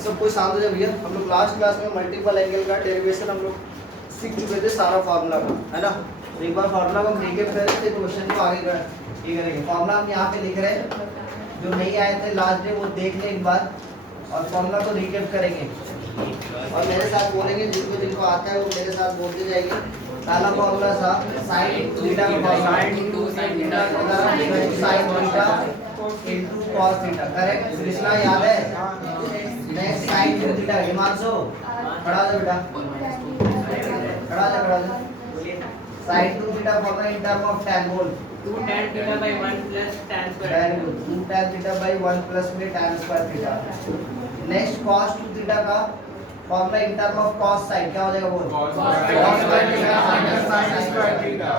सब कोई शांत हो जाए भैया। हम लोग लास्ट क्लास में मल्टीपल एंगल का डेरिवेशन हम लोग सीख चुके थे सारा फार्मूला का, है ना। तो एक बार फार्मूला को हम रिकैप करें तो क्वेश्चन को आगे ये करेंगे। फार्मूला हम यहाँ पे लिख रहे हैं, जो नहीं आए थे लास्ट डे वो देख लें एक बार और फार्मूला को रिकैप करेंगे और मेरे साथ बोलेंगे। जिनको आता है वो मेरे साथ बोलते जाएंगे। पहला फॉर्मूला था sin थीटा का formula sin theta into cos theta, correct. Krishna याद है? Next sin theta. हिमांशु खड़ा हो जा बेटा, खड़ा हो जा। sin theta formula in term of tan बोल 2 tan theta by 1 plus tan square. 2 tan theta by 1 plus में tan square theta. Next cos theta का formula in term of cos sine क्या हो जाएगा बोल? cos square theta minus sin square theta.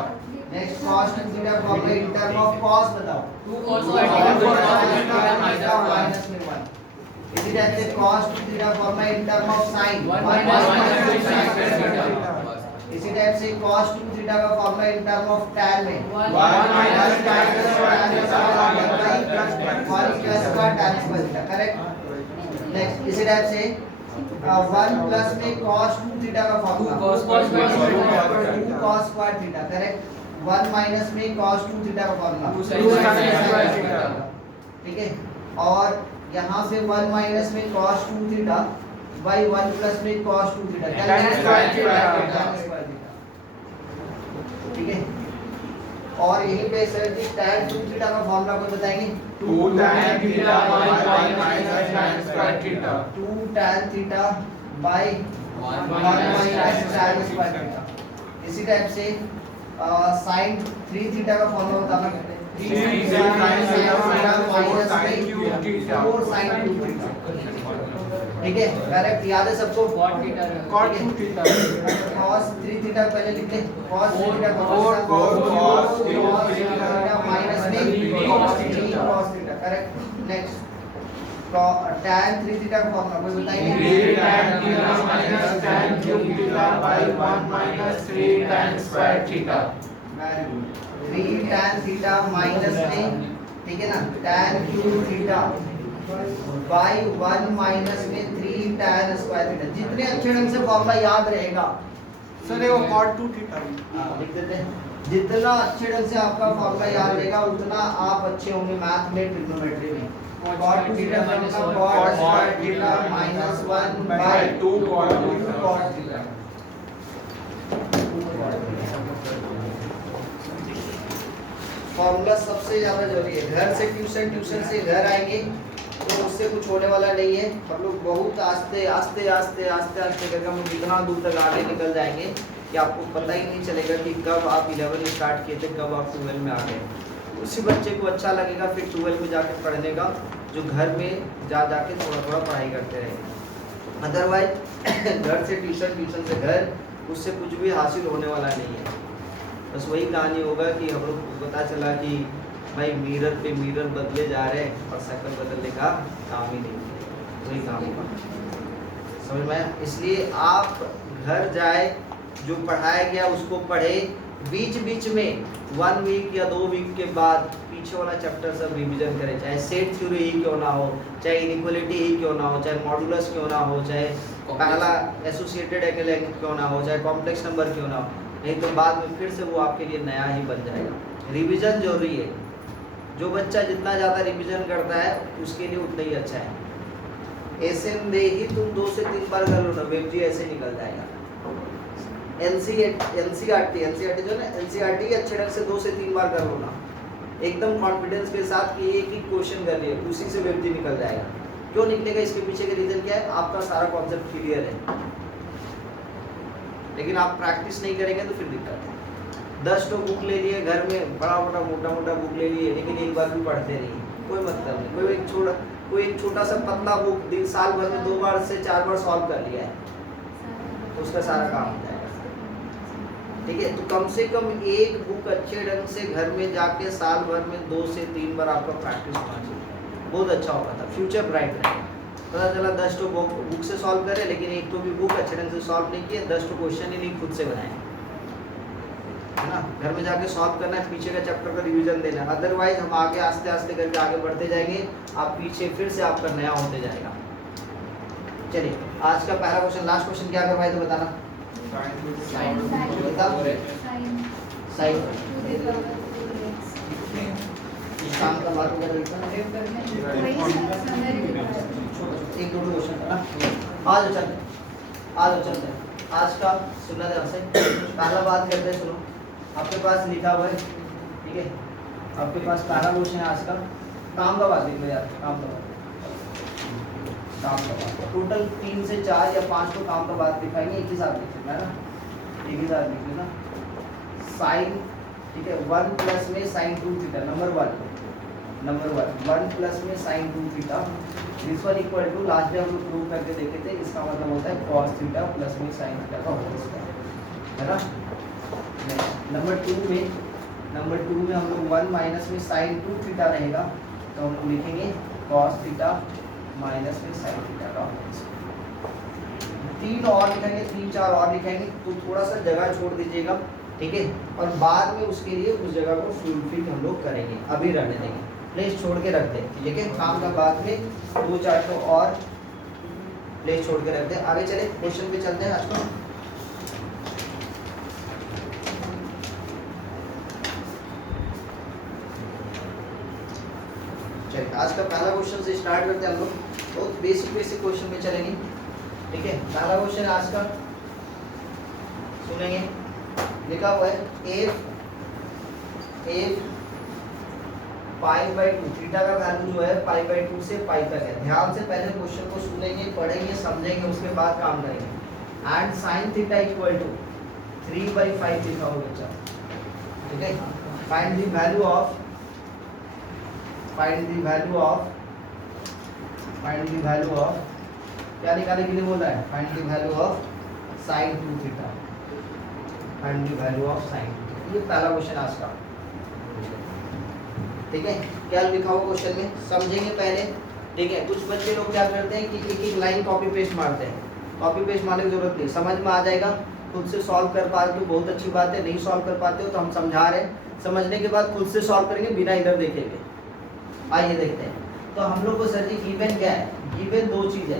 Next cos theta formula in term of cos बताओ 2 cos square theta minus में 1। इसी तरह से cos theta formula in term of sin 1 minus sin square theta. इसी टाइप से cos theta का formula in term of tan में 1 minus tan square theta plus का tan square theta, correct. Next इसी टाइप से 1 प्लस में cos theta का formula 2 cos square theta, correct. 1 minus में cos थीटा का फॉर्मूला 2 sin स्क्वायर थीटा। ठीक है। और यहाँ से 1 माइनस में cos थीटा बाई 1 प्लस में cos थीटा क्या tan स्क्वायर थीटा। ठीक है। और यहीं पे सर जी tan थीटा का फॉर्मूला को बताएंगे 2 tan theta by 1 minus tan square theta. 2 tan theta by 1 minus tan square theta. इसी टाइप से sin 3 थीटा का फॉर्मूला बताना 3 sin theta minus sin cube theta. 4 sin cube theta. ठीक है, correct. याद है सबको? cot theta cot 2 theta. cos 3 theta पहले लिख ले। cos 3 theta cos cos theta minus में 3 cos theta, correct. Next tan 3 theta का फॉर्मूला कोई बताएंगे? 3 tan theta minus tan cube theta by 1 minus 3 tan square theta. Very good. 3 tan theta minus में, ठीक है ना, tan cube theta by 1 minus में 3 tan square theta. जितने अच्छे ढंग से फॉर्मूला याद रहेगा सर वो cot 2 थीटा लिख देते हैं। जितना अच्छे ढंग से आपका फॉर्मूला याद रहेगा उतना आप अच्छे होंगे मैथ में, ट्रिग्नोमेट्री में। cot थीटा मतलब cot square theta minus 1 by 2 cot theta. Formula सबसे ज्यादा जरूरी है। घर से ट्यूशन, ट्यूशन से घर आएंगे तो उससे कुछ होने वाला नहीं है। हम लोग बहुत आस्ते आस्ते आस्ते आस्ते आस्ते करके हम लोग इतना दूर तक आगे निकल जाएंगे कि आपको पता ही नहीं चलेगा कि कब आप 11 स्टार्ट किए थे, कब आप 12 में आ गए। उसी बच्चे को अच्छा लगेगा फिर 12 में जाके पढ़ने का, जो घर में जाके थोड़ा थोड़ा पढ़ाई करते रहेंगे। अदरवाइज घर से ट्यूशन, ट्यूशन से घर, उससे कुछ भी हासिल होने वाला नहीं है। बस वही कहानी होगा कि हम लोग को पता चला कि भाई मिरर पे मिरर बदले जा रहे हैं और शक्ल बदलने का काम ही नहीं है, वही काम होगा। समझ में? इसलिए आप घर जाए, जो पढ़ाया गया उसको पढ़े, बीच बीच में 1 वीक या 2 वीक के बाद पीछे वाला चैप्टर सब रिवीजन करें। चाहे सेट थ्योरी ही क्यों ना हो, चाहे इनइक्वालिटी ही क्यों ना हो, चाहे मॉडुलस क्यों ना हो, चाहे पहला एसोसिएटेड एंगल क्यों ना हो, चाहे कॉम्प्लेक्स नंबर क्यों ना हो, नहीं तो बाद में फिर से वो आपके लिए नया ही बन जाएगा। रिवीजन जरूरी है। जो बच्चा जितना ज़्यादा रिवीजन करता है उसके लिए उतना ही अच्छा है। ऐसे में ही तुम 2 से 3 बार कर लो ना, वेब जी ऐसे निकल जाएगा। एनसीईआरटी जो ना, एनसीईआरटी अच्छे ढंग से 2 से 3 बार कर लो ना, एकदम कॉन्फिडेंस के साथ कि एक ही क्वेश्चन कर लिए, उसी से वेब जी निकल जाएगा। क्यों निकलेगा? इसके पीछे का रीजन क्या है? आपका सारा कॉन्सेप्ट क्लियर है, लेकिन आप प्रैक्टिस नहीं करेंगे तो फिर दिक्कत है। 10 तो बुक ले लिए घर में, बड़ा बड़ा मोटा मोटा बुक ले लिए, लेकिन एक बार भी पढ़ते नहीं, कोई मतलब नहीं। कोई एक छोटा सा पतला बुक साल भर में 2 बार से 4 बार सॉल्व कर लिया है, तो उसका सारा काम हो जाएगा। ठीक है, तो कम से कम एक बुक अच्छे ढंग से घर में जाके साल भर में 2 से 3 बार आपका प्रैक्टिस होना चाहिए, बहुत अच्छा होगा था, फ्यूचर ब्राइट रहेगा। पता चला 10 तो बुक से सॉल्व करे, लेकिन एक तो भी बुक अच्छे ढंग से सॉल्व नहीं किए, 10 तो क्वेश्चन ही नहीं खुद से बनाए, है ना। घर में जाके सॉल्व करना है, पीछे का चैप्टर का रिवीजन देना है। अदरवाइज हम आगे आस्ते आस्ते करके आगे बढ़ते जाएंगे, आप पीछे फिर से आपका नया होते जाएगा। चलिए आज का पहला क्वेश्चन, लास्ट क्वेश्चन क्या करवाए तो बताना। साइन काम का बात वगैरह लिखा एक दो क्वेश्चन है ना। आज चलते आज का सुनना ध्यान से। पहला बात करते हैं, सुनो आपके पास लिखा हुआ है, ठीक है, आपके पास पहला क्वेश्चन है आज का। काम का बात लिख लो यार, काम का बात टोटल 3 से 4 या 5 तो काम का बात दिखाएंगे, एक ही साथ लिखना है ना, एक ही साथ लिख लेना। साइन, ठीक है, 1 प्लस में साइन 2 थीटा, नंबर 1 1 प्लस में sine 2 theta, this one equal to, last में हम लोग प्रूव करके देखे थे, इसका मतलब होता है cos थीटा प्लस में साइन थीटा का होल स्क्वायर, है ना। नंबर 2 में हम लोग 1 माइनस में साइन 2 थीटा रहेगा, तो हम लोग लिखेंगे cos थीटा माइनस में साइन थीटा का होल स्क्वायर। 3 और लिखेंगे, 3-4 और लिखेंगे, तो थोड़ा सा जगह छोड़ दीजिएगा, ठीक है, और बाद में उसके लिए उस जगह को फुलफिल हम लोग करेंगे, अभी रहने देंगे, प्लेस छोड़ के रखते हैं, ठीक है। काम का बाद में 2-4 तो और प्लेस छोड़ के रखते हैं। आगे चले क्वेश्चन पे चलते हैं आज को। चलिए आज का पहला क्वेश्चन से स्टार्ट करते हैं हम लोग, बहुत बेसिक क्वेश्चन में चलेंगे, ठीक है। पहला क्वेश्चन आज का सुनेंगे, लिखा हुआ है f π/2, थीटा का वैल्यू जो है π/2 से पाई तक है। ध्यान से पहले क्वेश्चन को सुनेंगे, पढ़ेंगे, समझेंगे, उसके बाद काम करेंगे। And sin theta equal to 3/5 लिखा होगा बच्चा, ठीक है। फाइंड द वैल्यू ऑफ क्या निकालने के लिए बोल रहा है, find the value of sin 2 theta, find the value of sin 2 theta. ये पहला क्वेश्चन आज का, ठीक है। क्या लिखा हुआ क्वेश्चन में समझेंगे पहले, ठीक है। कुछ बच्चे लोग क्या करते हैं कि एक लाइन कॉपी पेस्ट मारते हैं, कॉपी पेस्ट मारने की जरूरत नहीं, समझ में आ जाएगा, खुद से सॉल्व कर पाते तो बहुत अच्छी बात है, नहीं सॉल्व कर पाते हो तो हम समझा रहे हैं, समझने के बाद खुद से सॉल्व करेंगे बिना इधर देखेंगे। आइए देखते हैं। तो हम लोग को सर जी गिवन क्या है, गिवन 2 चीज है।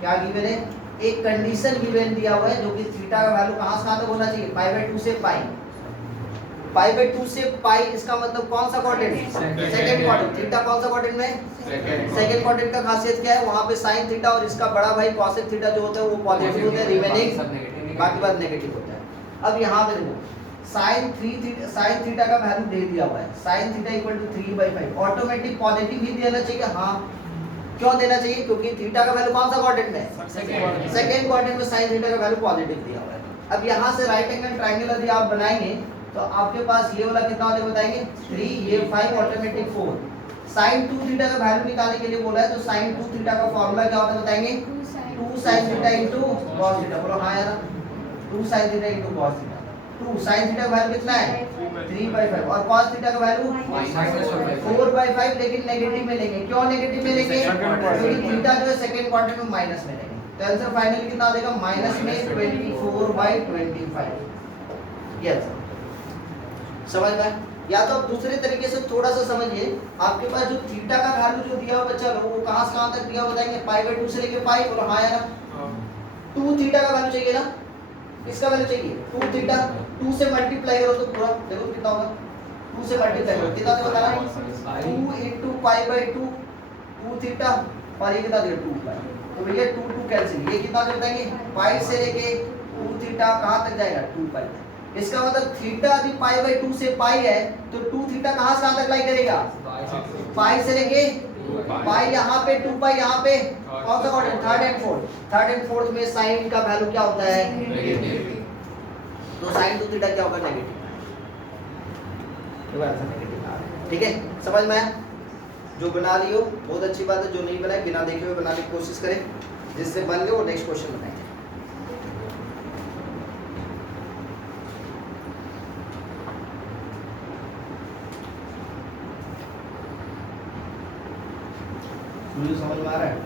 क्या गिवन है, एक कंडीशन गिवन दिया हुआ है जो कि थीटा का वैल्यू कहां से कहां तक होना चाहिए, π/2 से पाई, π/2 से पाई, इसका मतलब कौन सा क्वाड्रेंट, सेकंड क्वाड्रेंट। थीटा कौन सा क्वाड्रेंट में, सेकंड क्वाड्रेंट का खासियत क्या है, वहां पे sin थीटा और इसका बड़ा भाई cosec थीटा जो होता है वो पॉजिटिव होता है, रिमेनिंग बाकी बात नेगेटिव होता है। अब यहां पे देखो sin थीटा का वैल्यू दे दिया हुआ है, sin theta equal to 3/5, automatic positive ही देना चाहिए। हाँ, क्यों देना चाहिए, क्योंकि थीटा का वैल्यू कौन सा क्वाड्रेंट में, सेकंड क्वाड्रेंट में sin थीटा का वैल्यू पॉजिटिव दिया हुआ है। अब यहां से राइट एंगल ट्रायंगल यदि आप बनाएंगे तो आपके पास ये वाला कितना होने बताएंगे 3, ये 5, ऑटोमेटिक 4। sin 2 थीटा का वैल्यू निकालने के लिए बोला है, तो sin 2 थीटा का फार्मूला क्या होता है बताएंगे, 2 sin theta into cos theta. बोलो हां यार, 2 sin theta into cos theta. 2 sin theta का वैल्यू कितना है 3/5 और cos थीटा का वैल्यू 4/5, लेकिन नेगेटिव में लेंगे। क्यों नेगेटिव में लेंगे, क्योंकि थीटा जो है सेकंड क्वाड्रेंट में माइनस में लेंगे। तो आंसर फाइनली कितना आ जाएगा, माइनस में 24/25। यस, समझ में। या तो आप दूसरे तरीके से थोड़ा सा समझिए, आपके पास जो थीटा का वैल्यू जो दिया हुआ बच्चा वो कहां से कहां तक दिया बताएंगे, π/2 से लेके पाई। बोलो हां यार, 2 थीटा का वैल्यू चाहिए ना, इसका वैल्यू चाहिए 2 थीटा, 2 से मल्टीप्लाई करो तो पूरा देखो कितना होगा, 2 से मल्टीप्लाई करो कितना दे बताना, 2 * π/2 2 थीटा और ये कितना दे 2 पाई। तो भैया 2 2 कैंसिल, ये कितना दे बताएंगे, पाई से लेके 2 थीटा कहां तक जाएगा 2 पाई। इसका मतलब थीटा यदि π/2 से पाई है तो 2 थीटा कहां से कहां तक लाई करेगा, पाई से लेके पाई, यहाँ पे 2 पाई, यहाँ पे कौन सा क्वाड्रेंट, थर्ड एंड फोर्थ में साइन का वैल्यू क्या होता है नेगेटिव, तो sin 2 थीटा क्या होगा नेगेटिव, ठीक है। समझ में आया, जो बना लियो बहुत अच्छी बात है, जो नहीं बनाए बिना देखे हुए बनाने की कोशिश करें, जिससे बन गए वो नेक्स्ट क्वेश्चन बनाएंगे। मुझे समझ में आ रहा है।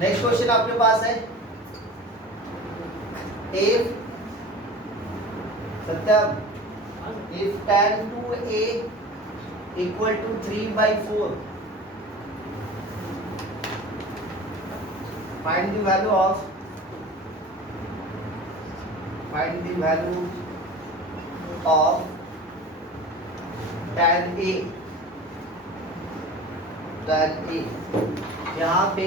नेक्स्ट क्वेश्चन आपके पास है, if Satyam if tan 2a equal to 3/4, find the value of tan A यहाँ पे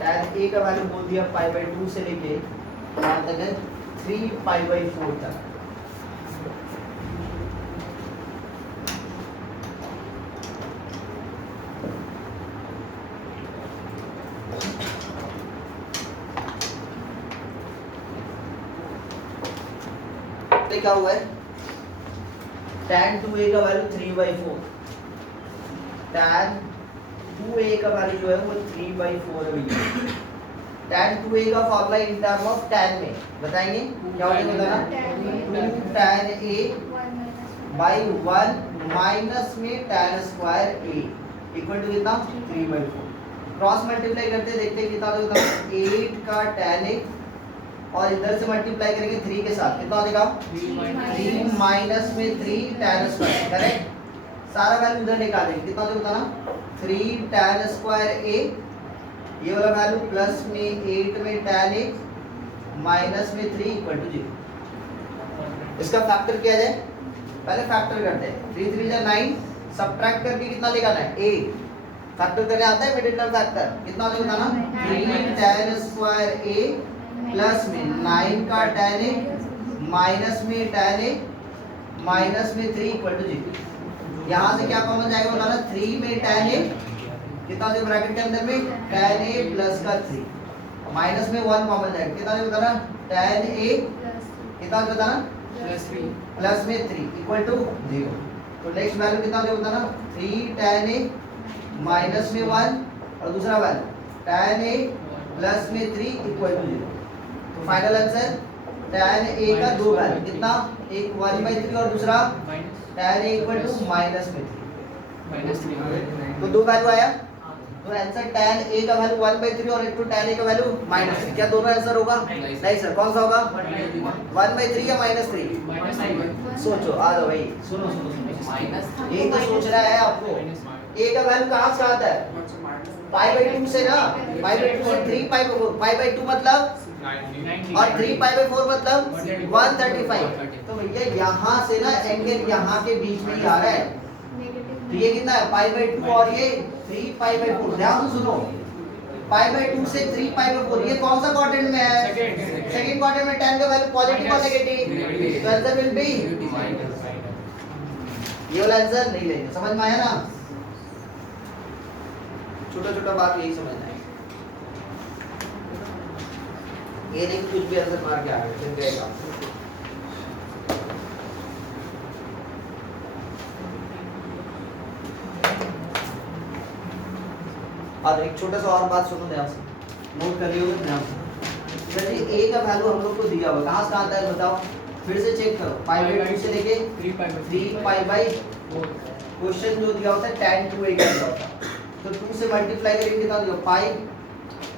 tan A का वैल्यू बोल दिया पाई बाई 2 से लेके यहाँ तक है 3 पाई बाई 4 तक। क्या हुआ है tan 2a का वैल्यू 3/4, tan 2a का वैल्यू जो है वो 3/4 है। tan 2a का formula in term of tan में बताएंगे क्या हो जाएगा ना 2 tan a by 1 माइनस में tan square a equal to कितना 3/4। क्रॉस मल्टीप्लाई करते देखते हैं कितना होगा 8 का tan a और इधर से मल्टीप्लाई करेंगे 3 के साथ कितना हो जाएगा 3 माइनस में 3 tan स्क्वायर करेक्ट। सारा वैल्यू इधर निकाल देंगे कितना हो जाएगा ना 3 tan स्क्वायर a ये वाला वैल्यू प्लस में 8 में tan a माइनस में 3 इक्वल टू 0। इसका फैक्टर किया जाए पहले फैक्टर करते हैं 3 3 जा 9 सबट्रैक्ट करके कितना निकालना है 8 फैक्टर करने आता है मिडिल टर्म फैक्टर कितना हो जाएगा ना 3 tan स्क्वायर a प्लस में 9 का tan a माइनस में tan a माइनस में 3 इक्वल टू 0। यहाँ से क्या कॉमन जाएगा बताना 3 में tan a कितना देगा ब्रैकेट के अंदर में tan a प्लस का 3 माइनस में 1 कॉमन जाएगा कितना देगा बताना tan a कितना देगा बताना प्लस में 3 इक्वल टू 0। तो नेक्स्ट वैल्यू कितना देगा बताना 3 tan a माइनस में 1 और दूसरा वैल्यू tan a प्लस में 3 इक्वल टू 0। तो फाइनल आंसर tan a का दो वैल्यू कितना एक 1/3 और दूसरा tan a equal to minus में 3 तो दो वैल्यू आया। तो आंसर tan a का वैल्यू 1/3 और एक tan a का वैल्यू -3 क्या दोनों आंसर होगा नहीं सर कौन सा होगा 1/3 या -3 सोचो आ जाओ भाई सुनो ये तो सोच रहा है आपको a का वैल्यू कहां से आता है π/2 से ना π/2 से 3 π/4 π/2 मतलब और 3 π/4 मतलब 135। तो भैया यहाँ से ना एंगल यहाँ के बीच में ही आ रहा है तो ये कितना है π/2 और ये 3 π/4 ध्यान से सुनो π/2 से 3 π/4 ये कौन सा क्वाड्रेंट में है सेकंड क्वाड्रेंट में tan का वैल्यू पॉजिटिव और नेगेटिव तो आंसर विल बी ये वाला आंसर नहीं लेंगे समझ में आया ना छोटा छोटा बात यही समझना है ये नहीं कुछ भी आंसर मार के आ गए फिर गए काम। और एक छोटा सा और बात सुनो ध्यान से नोट कर लियो ध्यान से जैसे a का वैल्यू हम लोग को दिया हुआ कहां से आता है बताओ फिर से चेक करो π/2 से लेके 3 π/4 क्वेश्चन जो दिया होता है tan 2a का दिया होता है तो 2 से मल्टीप्लाई करेंगे कितना दिया पाई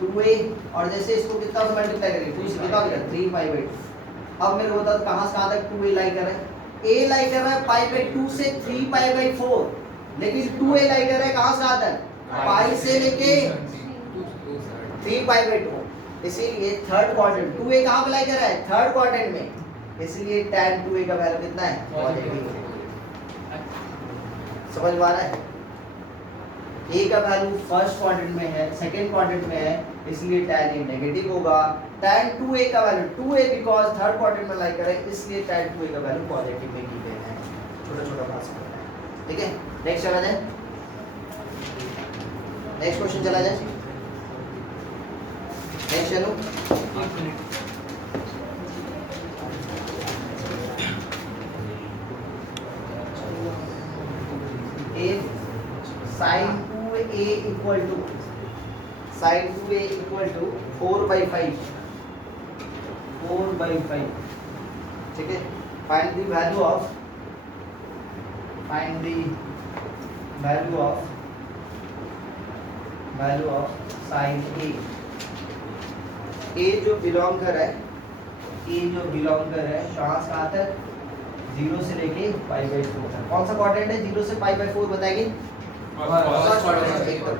2a और जैसे इसको कितना से मल्टीप्लाई करेंगे 2 से कितना दिया 3 π/2। अब मेरे को बता कहां से कहां तक 2a लाई कर रहा है a लाई कर रहा है π/2 से 3 π/4 लेकिन 2a लाई कर रहा है कहां से कहां तक पाई से लेके 3 π/2 इसीलिए थर्ड क्वाड्रेंट 2a कहां पे लाई कर रहा है थर्ड क्वाड्रेंट में इसलिए tan 2a का वैल्यू कितना है पॉजिटिव। समझ में आ रहा है a का वैल्यू फर्स्ट क्वाड्रेंट में है सेकंड क्वाड्रेंट में है इसलिए tan a नेगेटिव होगा tan 2a का value 2a because third quadrant में लाई कर रहा है इसलिए tan 2a का वैल्यू पॉजिटिव में की गई है। छोटा छोटा बात समझना है ठीक है। नेक्स्ट चला जाए नेक्स्ट क्वेश्चन चला जाए नेक्स्ट चलो if sin 2a equal to 4/5 ठीक है find the value of sin a जो बिलोंग कर रहा है कहाँ से कहाँ तक 0 से लेके π/4 तक कौन सा क्वाड्रेंट है 0 से π/4 बताएंगे एकदम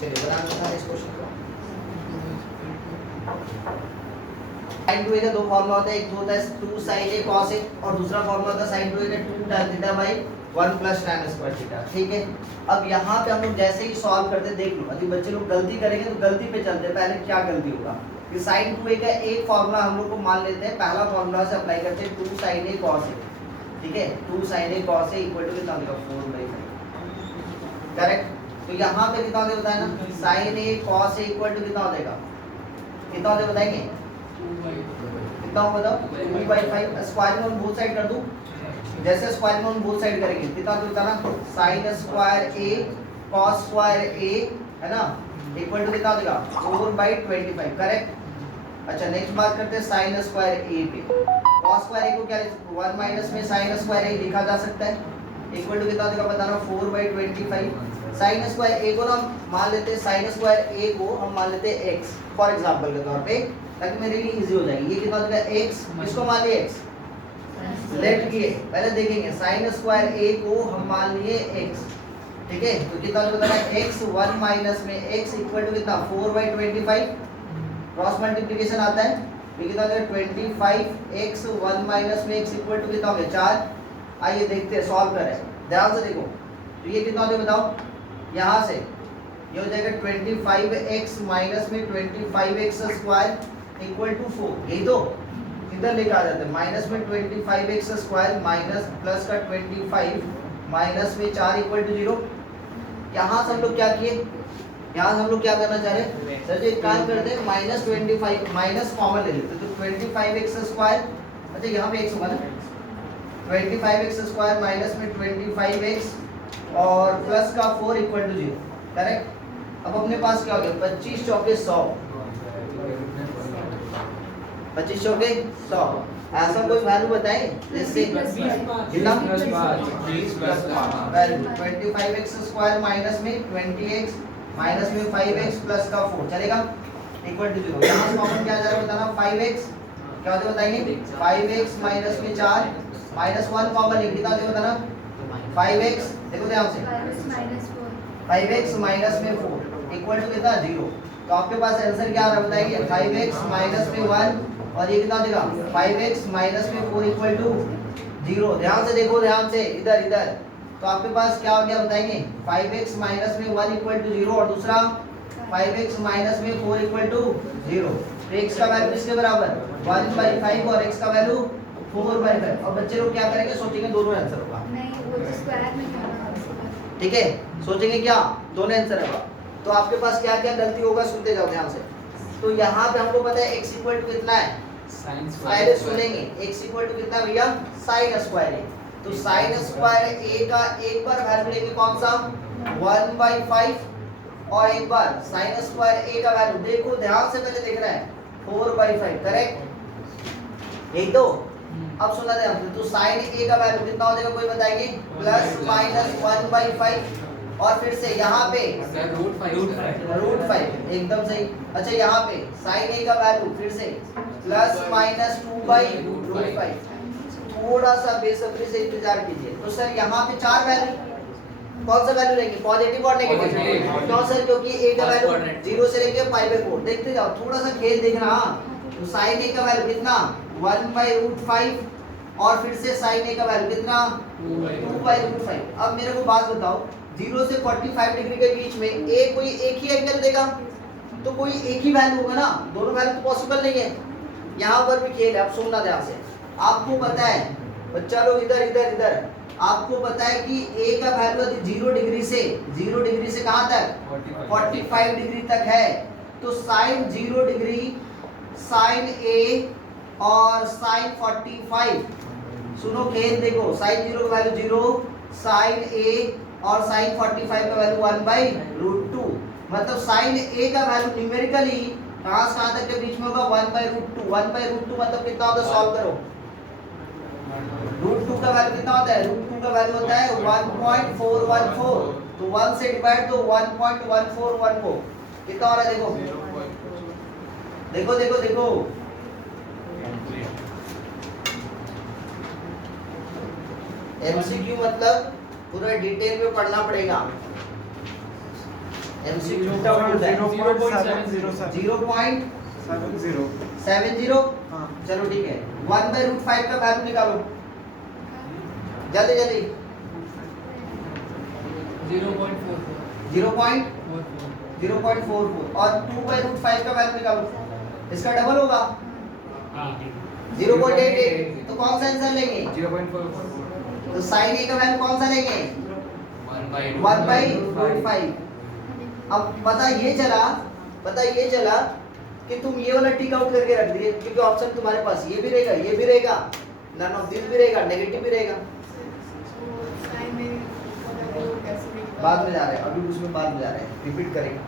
चलिए बनाना था इस क्वेश्चन को sin 2a का दो फॉर्मूला होता है, एक तो होता है 2 sin a cos a और दूसरा फॉर्मूला होता है sin 2a का 2 tan theta by 1 plus tan square theta. ठीक है, अब यहाँ पे हम लोग जैसे ही सॉल्व करते हैं, देख लो यदि बच्चे लोग गलती करेंगे तो गलती पे चलते हैं। पहले क्या गलती होगा कि sin 2a का एक फॉर्मूला हम लोग को मान लेते हैं, पहला फॉर्मूला से अप्लाई करते हैं 2 sin a cos a। ठीक है, 2 sin a cos a equal to कितना होगा 4/5। करेक्ट, तो यहाँ पे कितना होता है ना, sin a cos a equal to कितना हो जाएगा, कितना होता है बताएंगे, कितना होगा बताओ 2/5। स्क्वायर में बोथ साइड कर दूं, जैसे स्क्वायर में बोथ साइड करेंगे कितना होता है ना, sin square a cos square a है ना इक्वल टू कितना हो जाएगा 4/25। करेक्ट। अच्छा नेक्स्ट बात करते हैं sin स्क्वायर a पे। cos स्क्वायर a को क्या 1 माइनस में sin स्क्वायर a लिखा जा सकता है, इक्वल टू कितना हो जाएगा बताना 4/25। sin स्क्वायर a को ना मान लेते हैं, sin स्क्वायर a को हम मान लेते हैं x फॉर एग्जांपल के तौर पे, ताकि मेरे लिए इजी हो जाएगी। ये कितना हो जाएगा x, इसको मान लिए x, लेट किए पहले देखेंगे sin स्क्वायर a को हम मान लिए x। ठीक है, तो कितना हो जाएगा x 1 माइनस में x इक्वल टू कितना 4/25, क्रॉस मल्टीप्लिकेशन आता है, ये कितना हो जाएगा 25x 1 माइनस में x इक्वल टू कितना हो गया 4। आइए देखते हैं, सॉल्व करें, ध्यान से देखो। तो ये कितना हो जाएगा बताओ, यहाँ से ये हो जाएगा 25x माइनस में 25x स्क्वायर इक्वल टू 4। यही तो इधर लेके आ जाते हैं, माइनस में 25x स्क्वायर माइनस प्लस का 25 माइनस में 4 इक्वल टू 0। यहाँ से हम लोग क्या किए, यहाँ से हम लोग क्या करना चाह रहे हैं सर जी, एक काम करते हैं माइनस 25 माइनस कॉमन ले लेते हैं, तो 25x स्क्वायर, अच्छा यहाँ पे x होगा ना, 25x स्क्वायर माइनस में 25x और प्लस का 4 इक्वल टू 0। करेक्ट। अब अपने पास क्या हो गया 25 चौके 100, 25 चौके 100। ऐसा कोई वैल्यू बताएं जैसे कितना 25x स्क्वायर माइनस में 20x माइनस में 5x प्लस का 4 चलेगा इक्वल टू 0। यहाँ से कॉमन क्या आ जा रहा है बताना 5x, क्या होता है बताएंगे 5x माइनस में 4 माइनस 1 कॉमन है, कितना होता है बताना 5x, देखो ध्यान से 5x माइनस में 4 इक्वल टू कितना 0। तो आपके पास आंसर क्या आ रहा है बताइए 5x माइनस में 1 और ये कितना देगा 5x माइनस में 4 इक्वल टू 0। ध्यान से देखो, ध्यान से इधर इधर, तो आपके पास क्या हो गया बताएंगे 5x माइनस में 1 इक्वल टू 0 और दूसरा 5x माइनस में 4 इक्वल टू 0। तो x का वैल्यू किसके बराबर 1/5 और x का वैल्यू 4/5। और बच्चे लोग क्या करेंगे सोचेंगे दोनों आंसर होगा, नहीं वो तो स्क्वायर में करना। ठीक है, सोचेंगे क्या दोनों आंसर होगा। तो आपके पास क्या क्या गलती होगा सुनते जाओ ध्यान से। तो यहाँ पे हमको पता है x इक्वल टू कितना है, पहले सुनेंगे x इक्वल टू कितना भैया sin स्क्वायर a। तो sin स्क्वायर a का एक बार वैल्यू लेंगे कौन सा 1/5 और एक बार sin स्क्वायर a का वैल्यू देखो ध्यान से पहले देख रहा है 4/5। करेक्ट, यही तो। अब सुना ध्यान से, तो sin a का वैल्यू कितना हो जाएगा कोई बताएंगे प्लस माइनस 1/5 और फिर से यहाँ पे √5 एकदम सही। अच्छा यहाँ पे sin a का वैल्यू फिर से प्लस माइनस 2/√5। थोड़ा सा बेसब्री से इंतजार कीजिए। तो सर यहाँ पे 4 वैल्यू, कौन सा वैल्यू लेंगे पॉजिटिव और नेगेटिव? क्यों सर, क्योंकि a का वैल्यू 0 से लेके π/4 देखते जाओ, थोड़ा सा खेल देखना। तो sin a का वैल्यू कितना 1/√5 और फिर से sin a का वैल्यू कितना 2/√5। अब मेरे को बात बताओ 0 से 45 डिग्री के बीच में a कोई एक ही एंगल देगा, तो कोई एक ही वैल्यू होगा ना, दोनों वैल्यू तो पॉसिबल नहीं है। यहाँ पर भी खेल है, अब सुनना ध्यान से। आपको पता है बच्चा लोग इधर इधर इधर, आपको पता है कि a का वैल्यू 0 डिग्री से कहाँ तक 45 डिग्री तक है। तो sin 0 डिग्री sin a और sin 45, सुनो खेल देखो, sin 0 का वैल्यू 0, sin a और sin 45 का वैल्यू 1/√2। मतलब sin a का वैल्यू न्यूमेरिकली कहाँ से कहाँ तक के बीच में होगा 1/√2। 1/√2 मतलब कितना होता है, सॉल्व करो। √2 का वैल्यू कितना होता है, √2 का वैल्यू होता है 1.414। तो 1 से डिवाइड तो 1.1414 कितना हो रहा है देखो देखो देखो देखो। MCQ मतलब पूरा डिटेल में पढ़ना पड़ेगा। MCQ 0.707 70। हाँ। चलो ठीक है, 1/√5 का वैल्यू निकालो जल्दी जल्दी। 0.44 और 2/√5 का वैल्यू निकालो, इसका डबल होगा 0.88। तो कौन सा आंसर लेंगे? 0.44। तो साइन ए का वैल्यू कौन सा लेंगे? 1/√5। अब पता ये चला कि तुम ये वाला टिक आउट करके रख दिए, क्योंकि ऑप्शन तुम्हारे पास ये भी रहेगा, नन ऑफ दिस भी रहेगा, नेगेटिव भी रहेगा। बाद में जा रहे हैं, अभी उसमें बाद में जा रहे हैं, रिपीट करेंगे।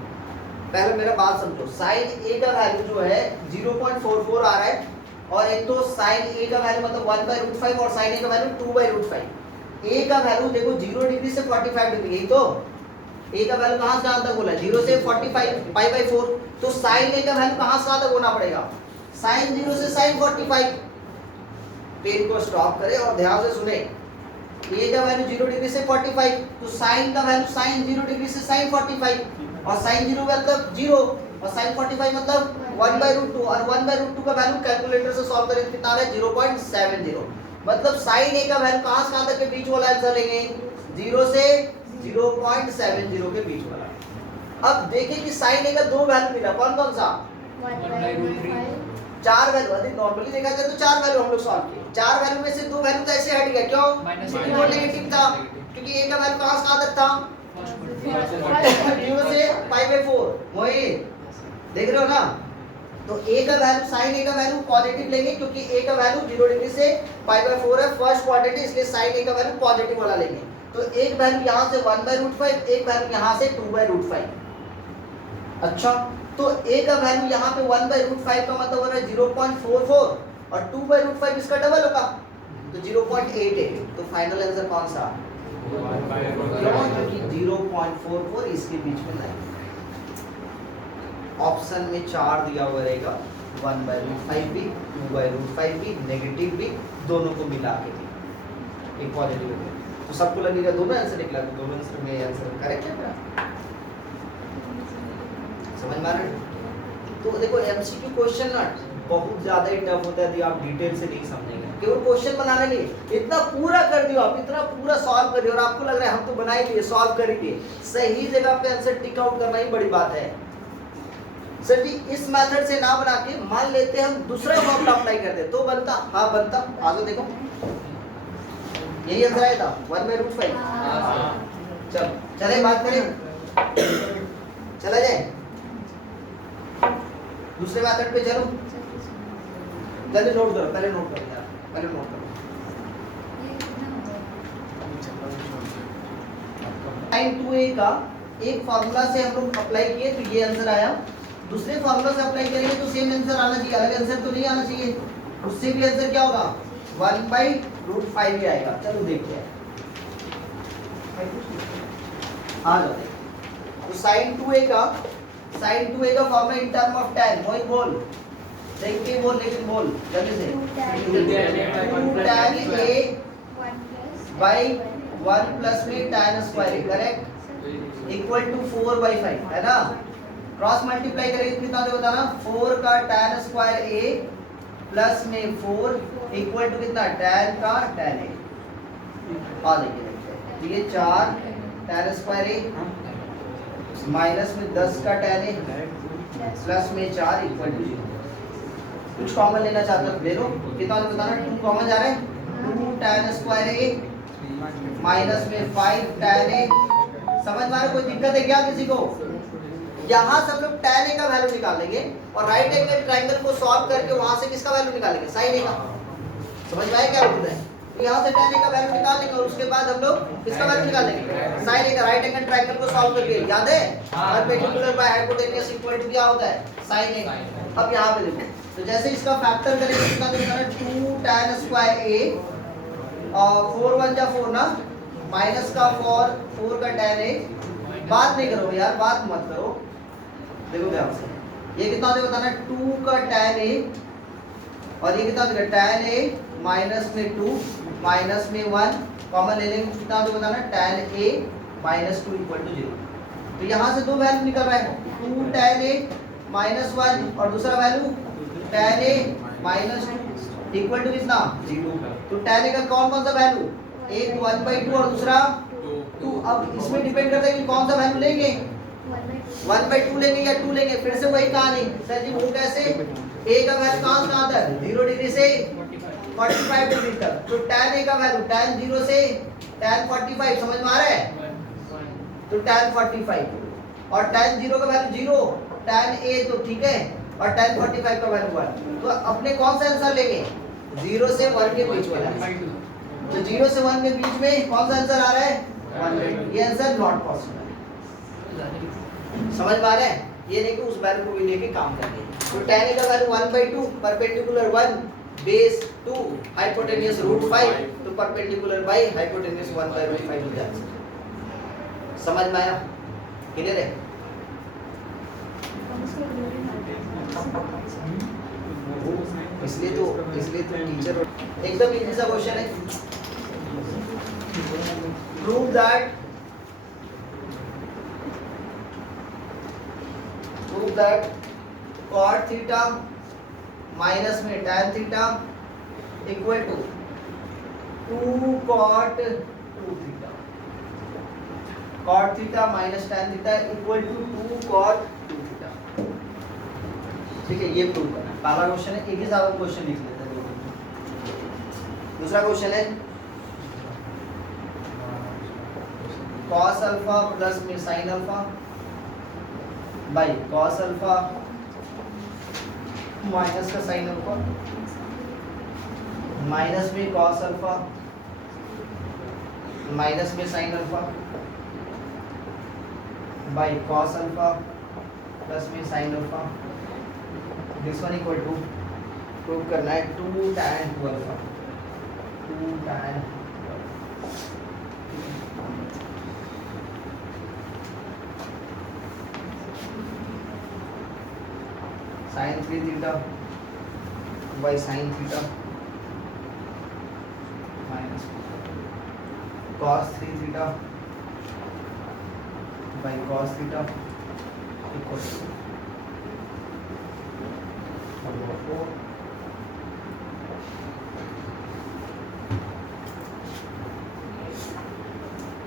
पहले मेरा बात समझो, साइन ए का वैल्यू जो है 0.44 आ रहा है, और एक तो साइन ए का वैल्यू मतलब 1/√5 और साइन ए का वैल्यू 2/√5। ए का वैल्यू देखो 0 डिग्री से 45 डिग्री, यही तो ए का वैल्यू कहां से कहां तक बोला? 0 से 45 π/4। तो साइन ए का वैल्यू कहां से कहां तक होना पड़ेगा? साइन 0 से साइन 45। पेन को स्टॉप करें और ध्यान से सुने। ए का वैल्यू 0 डिग्री से 45, तो साइन का वैल्यू साइन 0 डिग्री से साइन 45, और साइन 0 मतलब 0 और साइन 45 मतलब 1/√2, और 1/√2 का वैल्यू कैलकुलेटर से सॉल्व करें कितना आ रहा है? 0.70। मतलब साइन ए का वैल्यू कहां से कहां तक के बीच वाला आंसर लेंगे? 0 से 0.70 के बीच वाला। अब देखें कि साइन ए का दो वैल्यू मिला, कौन कौन सा? 4 वैल्यू। अधिक नॉर्मली देखा जाए तो 4 वैल्यू हम लोग सॉल्व किए। 4 वैल्यू में से 2 वैल्यू तो ऐसे हट गया, क्यों? क्योंकि वो नेगेटिव था, क्योंकि ए का वैल्यू कहां से कहां तक था? 0 से π/4। वही देख रहे हो ना? तो ए का वैल्यू, साइन ए का वैल्यू पॉजिटिव लेंगे, क्योंकि ए का वैल्यू 0 डिग्री से π/4 है, फर्स्ट क्वाड्रेंट, इसलिए साइन ए का वैल्यू पॉजिटिव वाला लेंगे। तो एक वैल्यू यहां से 1/√5, एक वैल्यू यहां से 2/√5। अच्छा, तो ए का वैल्यू यहाँ पे 1/√5 का मतलब हो रहा है 0.44, और 2/√5 इसका डबल होगा तो 0.88। तो फाइनल आंसर कौन सा? क्योंकि 0.44 इसके बीच में नहीं। ऑप्शन में 4 दिया हुआ रहेगा, 1/√5 भी, 2/√5 भी, नेगेटिव भी, दोनों को मिला के भी एक पॉजिटिव है। तो सबको लगेगा दोनों आंसर निकला, तो दोनों आंसर में आंसर करेक्ट है मेरा। समझ में आ रहा है? तो देखो एमसीक्यू क्वेश्चन ना बहुत ज्यादा ही टफ होता है यदि आप डिटेल से नहीं समझेंगे। केवल क्वेश्चन बनाने लिए इतना पूरा कर दियो आप, इतना पूरा सॉल्व कर दियो, और आपको लग रहा है हम तो बना ही लिए, सॉल्व कर ही लिए, सही जगह पे आंसर टिक आउट करना ही बड़ी बात है। सर जी इस मेथड से ना बना के मान लेते हम दूसरा फॉर्मूला अप्लाई कर दे तो बनता? हाँ बनता। आगे देखो, यही आंसर आया था 1/√5। चले बात करें, चला जाए दूसरे मेथड पे। चलो जल्दी नोट करो, पहले नोट करो यार, पहले नोट करो। साइन 2a का एक फार्मूला से हम लोग अप्लाई किए तो ये आंसर आया, दूसरे फार्मूला से अप्लाई करेंगे तो सेम आंसर आना चाहिए, अलग आंसर तो नहीं आना चाहिए। उससे भी आंसर क्या होगा? 1/√5 ही आएगा। चलो देखते हैं, आ जाओ। तो साइन 2a का formula in term of tan, मोहित बोल, देख के बोल, लेकिन बोल जल्दी से। 2 tan a by 1 प्लस में tan square, correct, equal to 4/5 है ना। क्रॉस मल्टीप्लाई करेंगे कितना दे बताना? 4 का tan स्क्वायर a प्लस में 4 इक्वल टू कितना? tan का tan a। आ देखिए तो ये 4 tan स्क्वायर a माइनस में 10 का tan a प्लस में 4 इक्वल टू 0। कुछ कॉमन लेना चाहते हो ले लो, कितना बताना? 2 कॉमन जा रहा है, 2 tan स्क्वायर a माइनस में 5 tan a। समझ में आ रहा? कोई दिक्कत है क्या किसी को? यहाँ से हम लोग tan a का वैल्यू निकाल लेंगे और राइट एंगल ट्रायंगल को सॉल्व करके वहां से किसका वैल्यू निकालेंगे? sin a का। समझ में आया क्या बोल रहे हैं? तो यहाँ से tan a का वैल्यू निकाल लेंगे और उसके बाद हम लोग किसका वैल्यू निकाल लेंगे? sin a का। राइट एंगल ट्रायंगल को सॉल्व करके, याद है? Perpendicular by hypotenuse equal to क्या होता है? sin a। अब यहाँ पे देखो, तो जैसे इसका फैक्टर करेंगे कितना देना है? 2 tan स्क्वायर a और 4 1 जा 4 ना, माइनस का 4 का tan a। बात नहीं करो यार, बात मत करो, देखो ध्यान से। ये कितना दे बताना? 2 का tan a और ये कितना देगा? tan a माइनस में 2 माइनस में 1 कॉमन ले लेंगे, कितना दे बताना? tan a minus 2 equal to 0। तो यहाँ से दो वैल्यू निकल रहा है, 2 tan a -1 और दूसरा value tan a -2 equal to कितना 0। तो tan a का कौन कौन सा वैल्यू, एक 1/2 और दूसरा 2। अब इसमें डिपेंड करता है कि कौन सा वैल्यू लेंगे, 1/2 लेंगे या 2 लेंगे। फिर से वही कहानी सर जी, वो कैसे, a का वैल्यू कहां तक 0 डिग्री से 45 डिग्री तक। तो tan a का वैल्यू tan 0 से tan 45, समझ में आ रहा है, तो tan 45 और tan 0 का वैल्यू 0, tan a तो ठीक है, और tan 45 का वैल्यू 1। तो अपने कौन सा आंसर लेंगे, 0 से 1 के बीच वाला। तो 0 से 1 के बीच में कौन सा आंसर आ रहा है 1/2। ये आंसर नॉट पॉसिबल है, समझ में आ रहा है। ये नहीं कि उस वैल्यू को भी लेके काम करेंगे। तो tan a का वैल्यू 1/2, परपेंडिकुलर 1 बेस 2 हाइपोटेन्यूज √5, तो परपेंडिकुलर बाय हाइपोटेन्यूज 1/5 हो जाएगा। समझ में आया, क्लियर है। इसलिए तो टीचर एकदम इजी सा क्वेश्चन है। Prove that cot theta minus में tan theta equal to 2 cot 2 theta. cot theta minus tan theta equal to 2 cot 2 theta. ठीक है, ये प्रूव करना है। पहला क्वेश्चन है, एक ही साथ क्वेश्चन लिख लेते हैं दोनों। दूसरा क्वेश्चन है cos अल्फा प्लस में sin alpha by cos alpha minus का sin अल्फा माइनस में cos अल्फा माइनस में sin alpha by cos alpha plus में sin alpha. This one equal to prove करना है 2 tan 2 alpha 2 tan sin 3 theta by sin theta minus cos 3 theta by cos theta equal to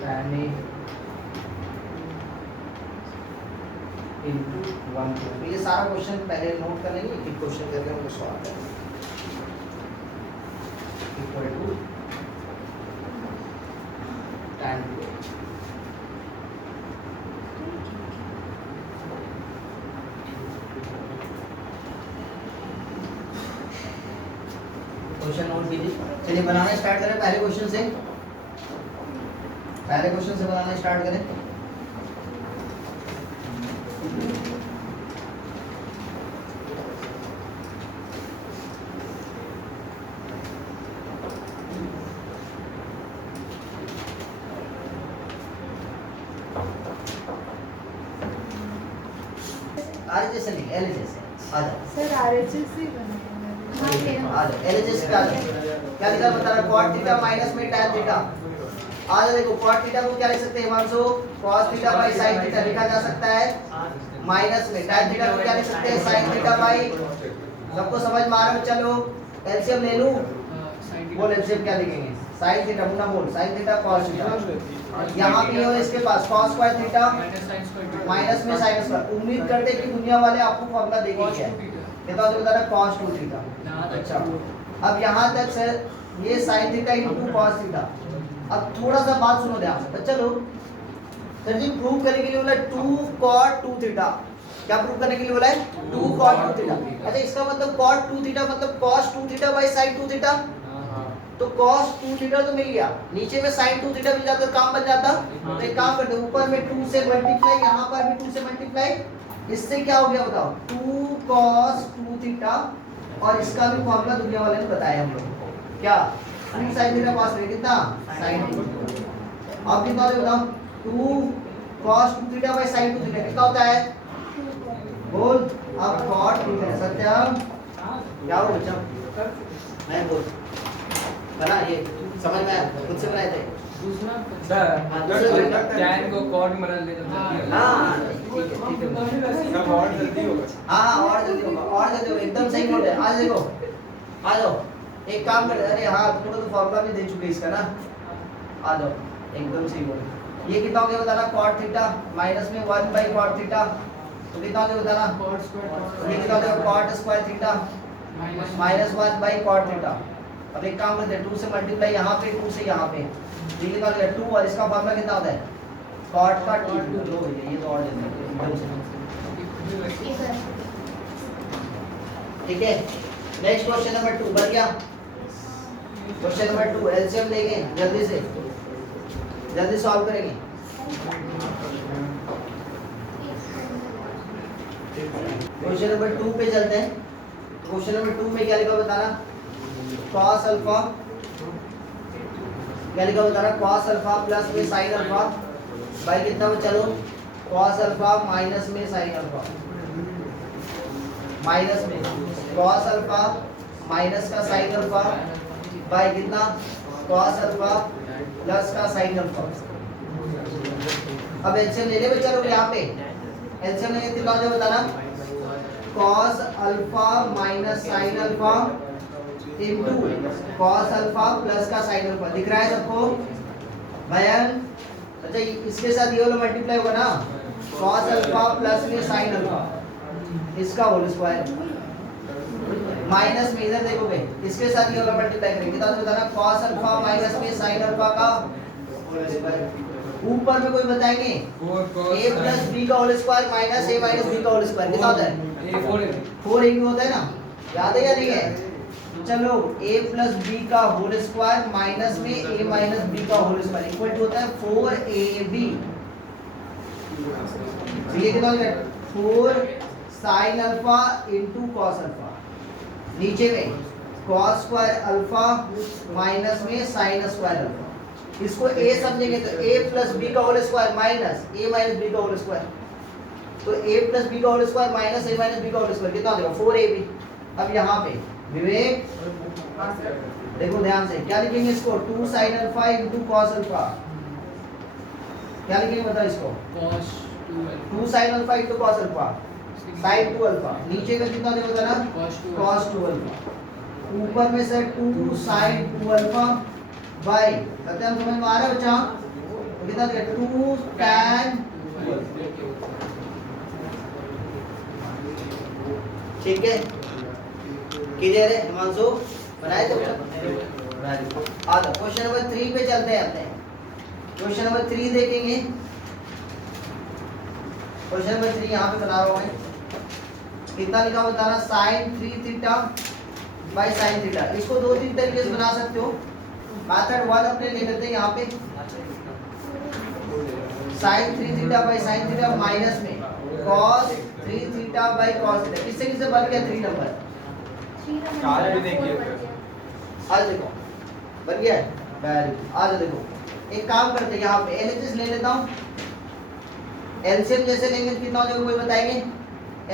tan a into 1 2। ये सारा question पहले note कर लेंगे, एक question करके हमको सॉल्व करना है। Equal to tan 2। Question note कीजिए। चलिए बनाना स्टार्ट करें पहले क्वेश्चन से। बनाना स्टार्ट करें। RHS नहीं, LHS है। आ जाओ सर RHS ही बनाएंगे। आ जाओ LHS पे आ जाओ। क्या लिखा बता रहा, cot थीटा माइनस में tan थीटा। आ जाओ, देखो cot थीटा को क्या लिख सकते हैं Himanshu, cos theta by sin theta लिखा जा सकता है। माइनस में tan थीटा को क्या लिख सकते हैं, sin थीटा बाई। सबको समझ में आ रहा है बच्चा लोग। एलसीएम ले लूं, बोल एलसीएम क्या लिखेंगे, sin थीटा मुन्ना बोल, sin थीटा cos थीटा। यहाँ भी हो इसके पास cos स्क्वायर थीटा माइनस में sin स्क्वायर। उम्मीद करते हैं कि दुनिया वाले आपको फॉर्मूला देखे क्या है, कहता तो बता रहा cos 2 थीटा। अच्छा, अब यहाँ तक सर ये sin theta into cos theta. अब थोड़ा सा बात सुनो ध्यान से बच्चा लोग। सर जी प्रूव करने के लिए बोला 2 cot 2 थीटा। क्या प्रूव करने के लिए बोला है 2 cot 2 थीटा। अच्छा, इसका मतलब cot 2 थीटा मतलब cos 2 theta by sin 2 theta. तो cos 2 थीटा तो मिल गया, नीचे में sin 2 थीटा मिल जाता, काम बन जाता। तो एक काम करते, ऊपर में 2 से मल्टीप्लाई, यहाँ पर भी 2 से मल्टीप्लाई। इससे क्या हो गया बताओ, 2 cos 2 थीटा। और इसका भी फॉर्मूला दुनिया वाले ने बताया हम लोगों को, क्या 2 sin थीटा cos थीटा कितना sin 2। अब कितना होता है बताओ, 2 cos 2 theta by sin 2 theta कितना होता है, बोल। अब cot थीटा सत्यम क्या हो बच्चा, मैं बोल बना, ये समझ में आया, खुद से बनाए थे दूसरा tan को cot बना लेते हैं। हाँ ठीक है, सब और जल्दी होगा। हाँ और जल्दी होगा, और जल्दी होगा, एकदम सही नोट है। आज देखो, आ जाओ, एक काम कर, अरे हाँ तुमको तो फॉर्मूला भी दे चुके इसका ना, आ जाओ, एकदम सही नोट। ये कितना हो गया बताना, cot थीटा माइनस में 1 बाई cot थीटा, तो कितना हो गया बताना, cot square ये कितना हो गया cot square theta minus 1 by cot theta. अब एक काम करते हैं, 2 से मल्टीप्लाई यहाँ पे, 2 से यहाँ पे, ये कितना हो गया 2, और इसका फॉर्मूला कितना होता है cot का 2, लो भैया ये तो और जल्दी एकदम से, ठीक है। नेक्स्ट क्वेश्चन नंबर 2 बन गया। क्वेश्चन नंबर 2 एलसीएम लेंगे, जल्दी से जल्दी सॉल्व करेंगे। क्वेश्चन नंबर 2 पे चलते हैं। क्वेश्चन नंबर 2 में क्या लिखा बताना, cos अल्फा, क्या लिखा बताना, cos अल्फा प्लस में sin अल्फा बाई कितना में, चलो cos अल्फा माइनस में sin अल्फा, माइनस में cos अल्फा माइनस का sin अल्फा बाई कितना cos अल्फा प्लस का sin अल्फा। अब एलसीएम ले ले बच्चा लोग, यहाँ पे एलसीएम लेंगे कितना हो जाएगा बताना, cos alpha minus sin alpha into cos alpha plus का sin अल्फा। दिख रहा है सबको भयन? अच्छा इसके साथ ये वाला मल्टीप्लाई होगा ना, cos अल्फा प्लस में sin अल्फा, इसका होल स्क्वायर माइनस में, इधर देखोगे इसके साथ ये वाला मल्टीप्लाई करेंगे, कितना बताना cos अल्फा माइनस में sin अल्फा का होल स्क्वायर। ऊपर में कोई बताएंगे a प्लस b का whole square minus a minus b का होल स्क्वायर कितना होता है, 4a होता है ना, याद है या नहीं है? चलो a प्लस b का होल स्क्वायर माइनस में a माइनस b का होल स्क्वायर इक्वल टू होता है 4ab। तो ये कितना हो गया 4 sin alpha into cos alpha, नीचे में cos स्क्वायर अल्फा माइनस में sin स्क्वायर अल्फा। इसको a समझेंगे तो a प्लस b का whole square minus a minus b का होल स्क्वायर, तो a प्लस b का whole square minus a minus b का होल स्क्वायर कितना हो जाएगा 4ab। अब यहाँ पे विवेक देखो ध्यान से, क्या लिखेंगे इसको 2 sin alpha into cos alpha, क्या लिखेंगे बताओ इसको, 2 sin alpha into cos alpha sin 2 alpha, नीचे का कितना देखो ना cos 2 अल्फा, ऊपर में से 2 sin 2 अल्फा बाई, सत्यम समझ में आ रहा है बच्चा, तो कितना देगा 2 tan 2 अल्फा, ठीक है क्लियर है हिमांशु, बनाए तो आ जाओ क्वेश्चन नंबर 3 पे चलते हैं अपने। क्वेश्चन नंबर 3 देखेंगे, क्वेश्चन नंबर 3 यहाँ पे बना रहा हूँ मैं, कितना लिखा हुआ बताना sin 3 theta by sin theta. इसको 2-3 तरीके से बना सकते हो, मेथड 1 अपने ले लेते हैं यहाँ पे, sin 3 theta by sin theta minus में cos 3 theta by cos theta, किससे किससे बन गया 3 नंबर, चार भी देखिए आज देखो बन गया है, वेरी गुड। आज देखो एक काम करते हैं, यहाँ पे एलएचएस ले लेता हूँ, एलसीएम जैसे लेंगे कितना हो जाएगा कोई बताएंगे,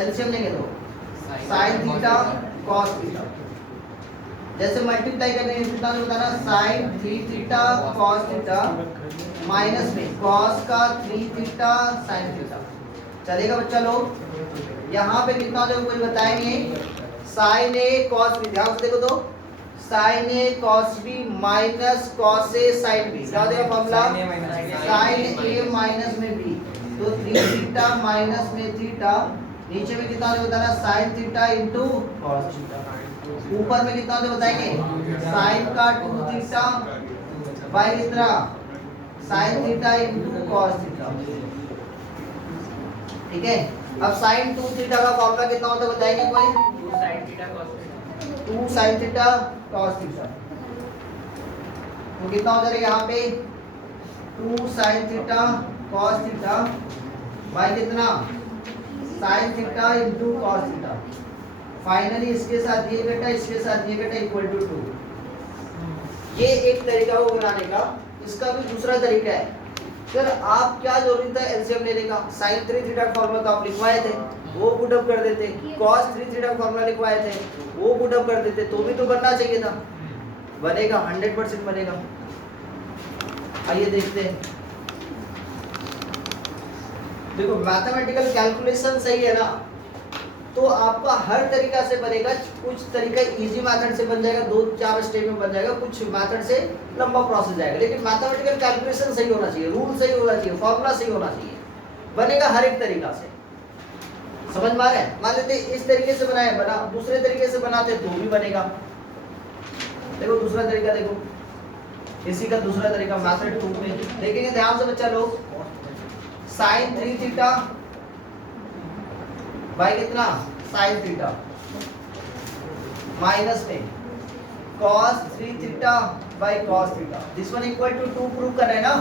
एलसीएम लेंगे तो sin थीटा cos थीटा, जैसे मल्टीप्लाई करने के कितना बताना sin 3 theta cos theta minus में cos का 3 थीटा sin थीटा, चलेगा बच्चा लोग? यहाँ पे कितना हो जाएगा कोई बताएंगे, sin a cos b, ध्यान से देखो तो sin a cos b minus cos a sin b, क्या हो जाएगा फॉर्मूला sin a माइनस में b, तो 3 थीटा माइनस में थीटा, नीचे में कितना हो जाएगा बताना sin theta into cos theta, ऊपर में कितना हो बताएंगे sin का 2 थीटा बाई कितना sin theta into cos theta, ठीक है। अब sin 2 थीटा का फॉर्मूला कितना होता है बताएंगे कोई, 2 sin थीटा cos थीटा, तो कितना हो जाएगा यहाँ पे 2 sin theta cos theta by कितना sin theta into cos theta, finally इसके साथ ये बेटा इसके साथ ये बेटा इक्वल टू 2। ये एक तरीका हो बनाने का, इसका भी दूसरा तरीका है, सर आप क्या जरूरी था एलसीएम लेने का, sin 3 थीटा फॉर्मूला तो आप लिखवाए थे वो पुट अप कर देते, cos 3 थीटा फॉर्मूला लिखवाए थे वो पुट अप कर देते, तो भी तो बनना चाहिए था, बनेगा 100% बनेगा। आइए देखते हैं देखो मैथमेटिकल कैलकुलेशन सही है ना, तो आपका हर तरीका से बनेगा। कुछ तरीका इजी मेथड से बन जाएगा, 2-4 स्टेप में बन जाएगा, कुछ मेथड से लंबा प्रोसेस जाएगा, लेकिन मैथमेटिकल कैलकुलेशन सही होना चाहिए, रूल सही होना चाहिए, फॉर्मूला सही होना चाहिए, बनेगा हर एक तरीका से। समझ में आ रहा है? मान लेते इस तरीके से बनाए, बना दूसरे तरीके से बनाते तो भी बनेगा। देखो दूसरा तरीका, देखो इसी का दूसरा तरीका मेथड 2 में देखेंगे, ध्यान से बच्चा लोग। sin 3 थीटा बाई कितना sin थीटा माइनस में cos 3 theta by cos theta, this one equal to 2 prove कर रहे हैं ना।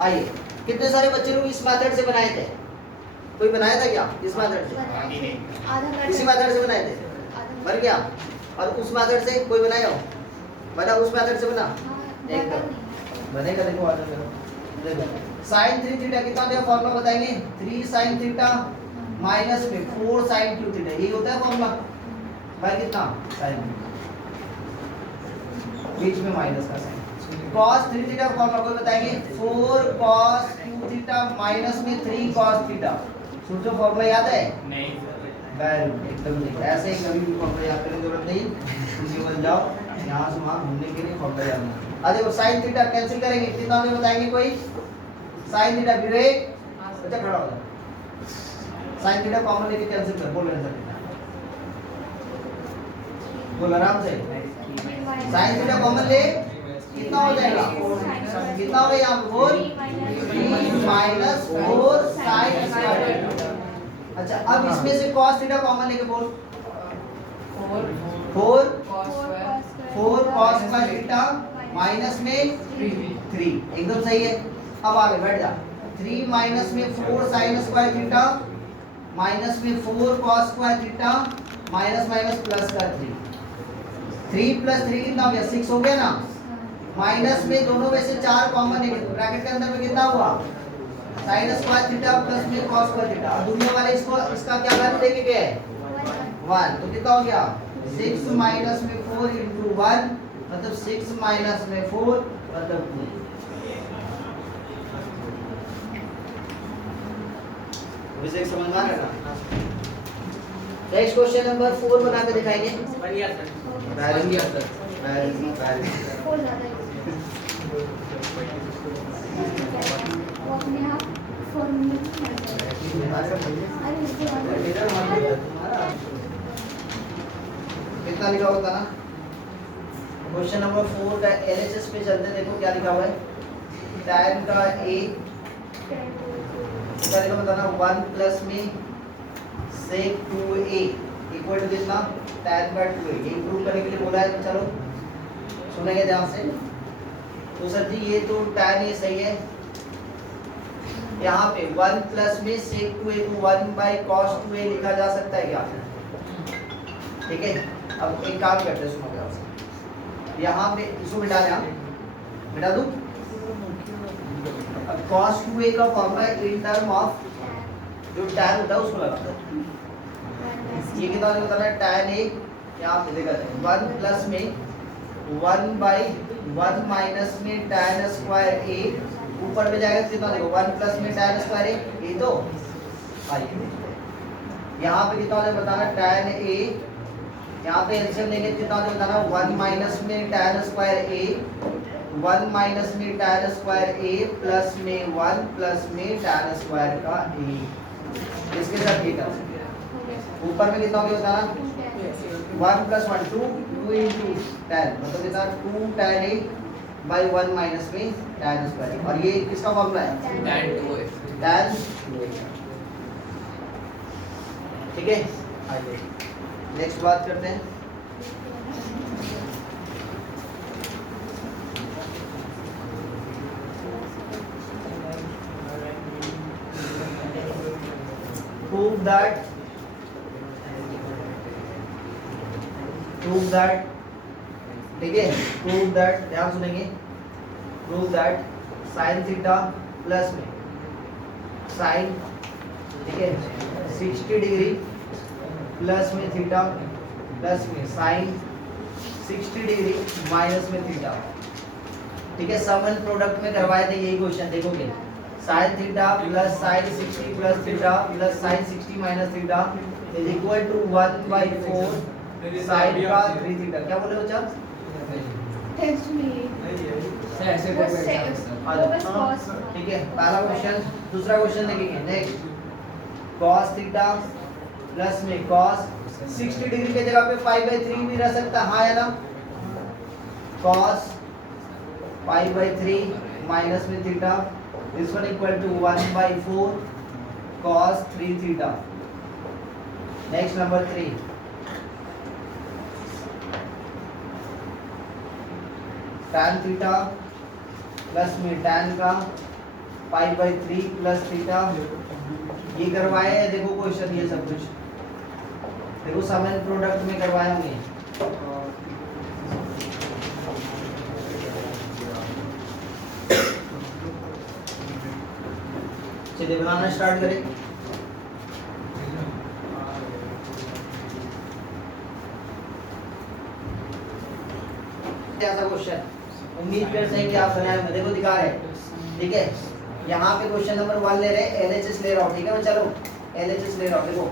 आइए, कितने सारे बच्चे लोग इस मेथड से बनाए थे? कोई बनाया था क्या इस मेथड से? इसी मेथड से बनाए थे, बन गया। और उस मेथड से कोई बनाया हो? बना उस मेथड से बना एकदम बनेगा। देखो आगे देखो sin 3 थीटा कितना देगा फॉर्मूला बताएंगे, 3 sin थीटा माइनस में 4 sin क्यू थीटा, यही होता है फॉर्मूला भाई। कितना sin, बीच में माइनस का साइन। cos 3 थीटा का फॉर्मूला कोई बताएंगे, 4 cos क्यू थीटा माइनस में 3 cos थीटा। सोचो फॉर्मूला याद है? नहीं एकदम नहीं, ऐसे ही कभी भी फॉर्मूला याद करने की जरूरत नहीं, तुम बन जाओ यहाँ से वहाँ घूमने के लिए फॉर्मूला याद नहीं। अब देखो sin थीटा कैंसिल करेंगे, कितना में बताएंगे कोई? sin थीटा विवेक बच्चा खड़ा हो जाओ, sin थीटा कॉमन लेके कैंसिल कर, बोल आंसर बोल आराम से। sin थीटा कॉमन ले कितना हो जाएगा, कितना होगा यहाँ पे बोल, 3 माइनस 4 sin स्क्वायर। अच्छा अब इसमें से cos थीटा कॉमन लेके बोल, 4 cos स्क्वायर थीटा माइनस में 3, एकदम सही है। अब आगे बैठ जा, 3 माइनस में 4 sin स्क्वायर थीटा माइनस में 4 cos square theta minus minus plus का 3 प्लस 3 कितना हो गया, 6 हो गया ना। माइनस में दोनों में से 4 कॉमन है, तो ब्रैकेट के अंदर में कितना हुआ, sin स्क्वायर थीटा प्लस में cos स्क्वायर थीटा। और दुनिया वाले इसको इसका क्या वैल्यू लेके गए 1, तो कितना हो गया 6 माइनस में 4 into 1 मतलब 6 माइनस में 4 मतलब 2। विषय समझ में आ रहा है ना? नेक्स्ट क्वेश्चन नंबर 4 बना के दिखाएंगे। बन गया सर, बैलेंस किया सर, बैलेंस कितना लिखा होता ना। क्वेश्चन नंबर 4 का एलएचएस पे चलते, देखो क्या लिखा हुआ है। tan का a क्या लिखा बताना, 1 प्लस में sec 2a इक्वल टू कितना, tan का 2a। ये प्रूव करने के लिए बोला है, तो चलो सुनेंगे ध्यान से। तो सर जी ये तो tan a सही है, यहाँ पे 1 प्लस में sec 2a को 1 बाई cos 2a लिखा जा सकता है क्या? ठीक है, अब एक काम करते हैं, सुनो ध्यान से। यहाँ पे इसको मिटा दें, मिटा दूँ। अब cos 2a का फॉर्मूला इन टर्म ऑफ जो tan होता है उसको लगाते हैं। ये कितना होता है tan a, यहाँ पे देखा जाए 1 प्लस में 1 बाई 1 माइनस में tan स्क्वायर a, ऊपर में जाएगा कितना, देखो 1 प्लस में tan स्क्वायर a, ये तो आइए यहाँ पे कितना होता है बताना tan a, यहाँ पे एलसीएम लेंगे कितना होता है बताना 1 माइनस में tan स्क्वायर a, 1 माइनस में tan स्क्वायर a प्लस में 1 प्लस में tan स्क्वायर का a, इसके साथ ये कर ऊपर में कितना हो गया बताना 1 प्लस 1 2 into tan मतलब कितना 2 tan a बाई 1 माइनस में tan स्क्वायर। और ये किसका फॉर्मूला है, tan 2a, tan 2a। ठीक है, आइए नेक्स्ट बात करते हैं। prove that ठीक है, prove that ध्यान सुनेंगे, prove that sin theta plus में sin ठीक है 60 डिग्री प्लस में थीटा प्लस में sin 60 डिग्री माइनस में थीटा। ठीक है, सम एंड प्रोडक्ट में करवाए थे यही क्वेश्चन, देखोगे sin theta plus sin 60 plus theta plus sin 60 minus theta is equal to 1/4 sin का 3 थीटा। क्या बोले बच्चा? टेस्ट में ऐसे वो से वो बस cos ठीक है, पहला क्वेश्चन। दूसरा क्वेश्चन देखेंगे। नेक्स्ट cos थीटा प्लस में cos 60 डिग्री के जगह पे 5/3 भी रह सकता, हाँ या ना? cos 5/3 माइनस में theta this one equal to 1/4 cos 3 theta. Next number 3 tan theta plus में tan का 5/3 प्लस थीटा। ये करवाए हैं, देखो क्वेश्चन ये सब कुछ देखो सम एंड प्रोडक्ट में करवाए होंगे। चलिए बनाना स्टार्ट करें। ऐसा क्वेश्चन उम्मीद करते हैं कि आप बनाए होंगे। देखो दिखा रहे हैं, ठीक है। यहाँ पे क्वेश्चन नंबर 1 ले रहे हैं, LHS ले रहा हूँ, ठीक है। चलो LHS ले रहा हूँ। देखो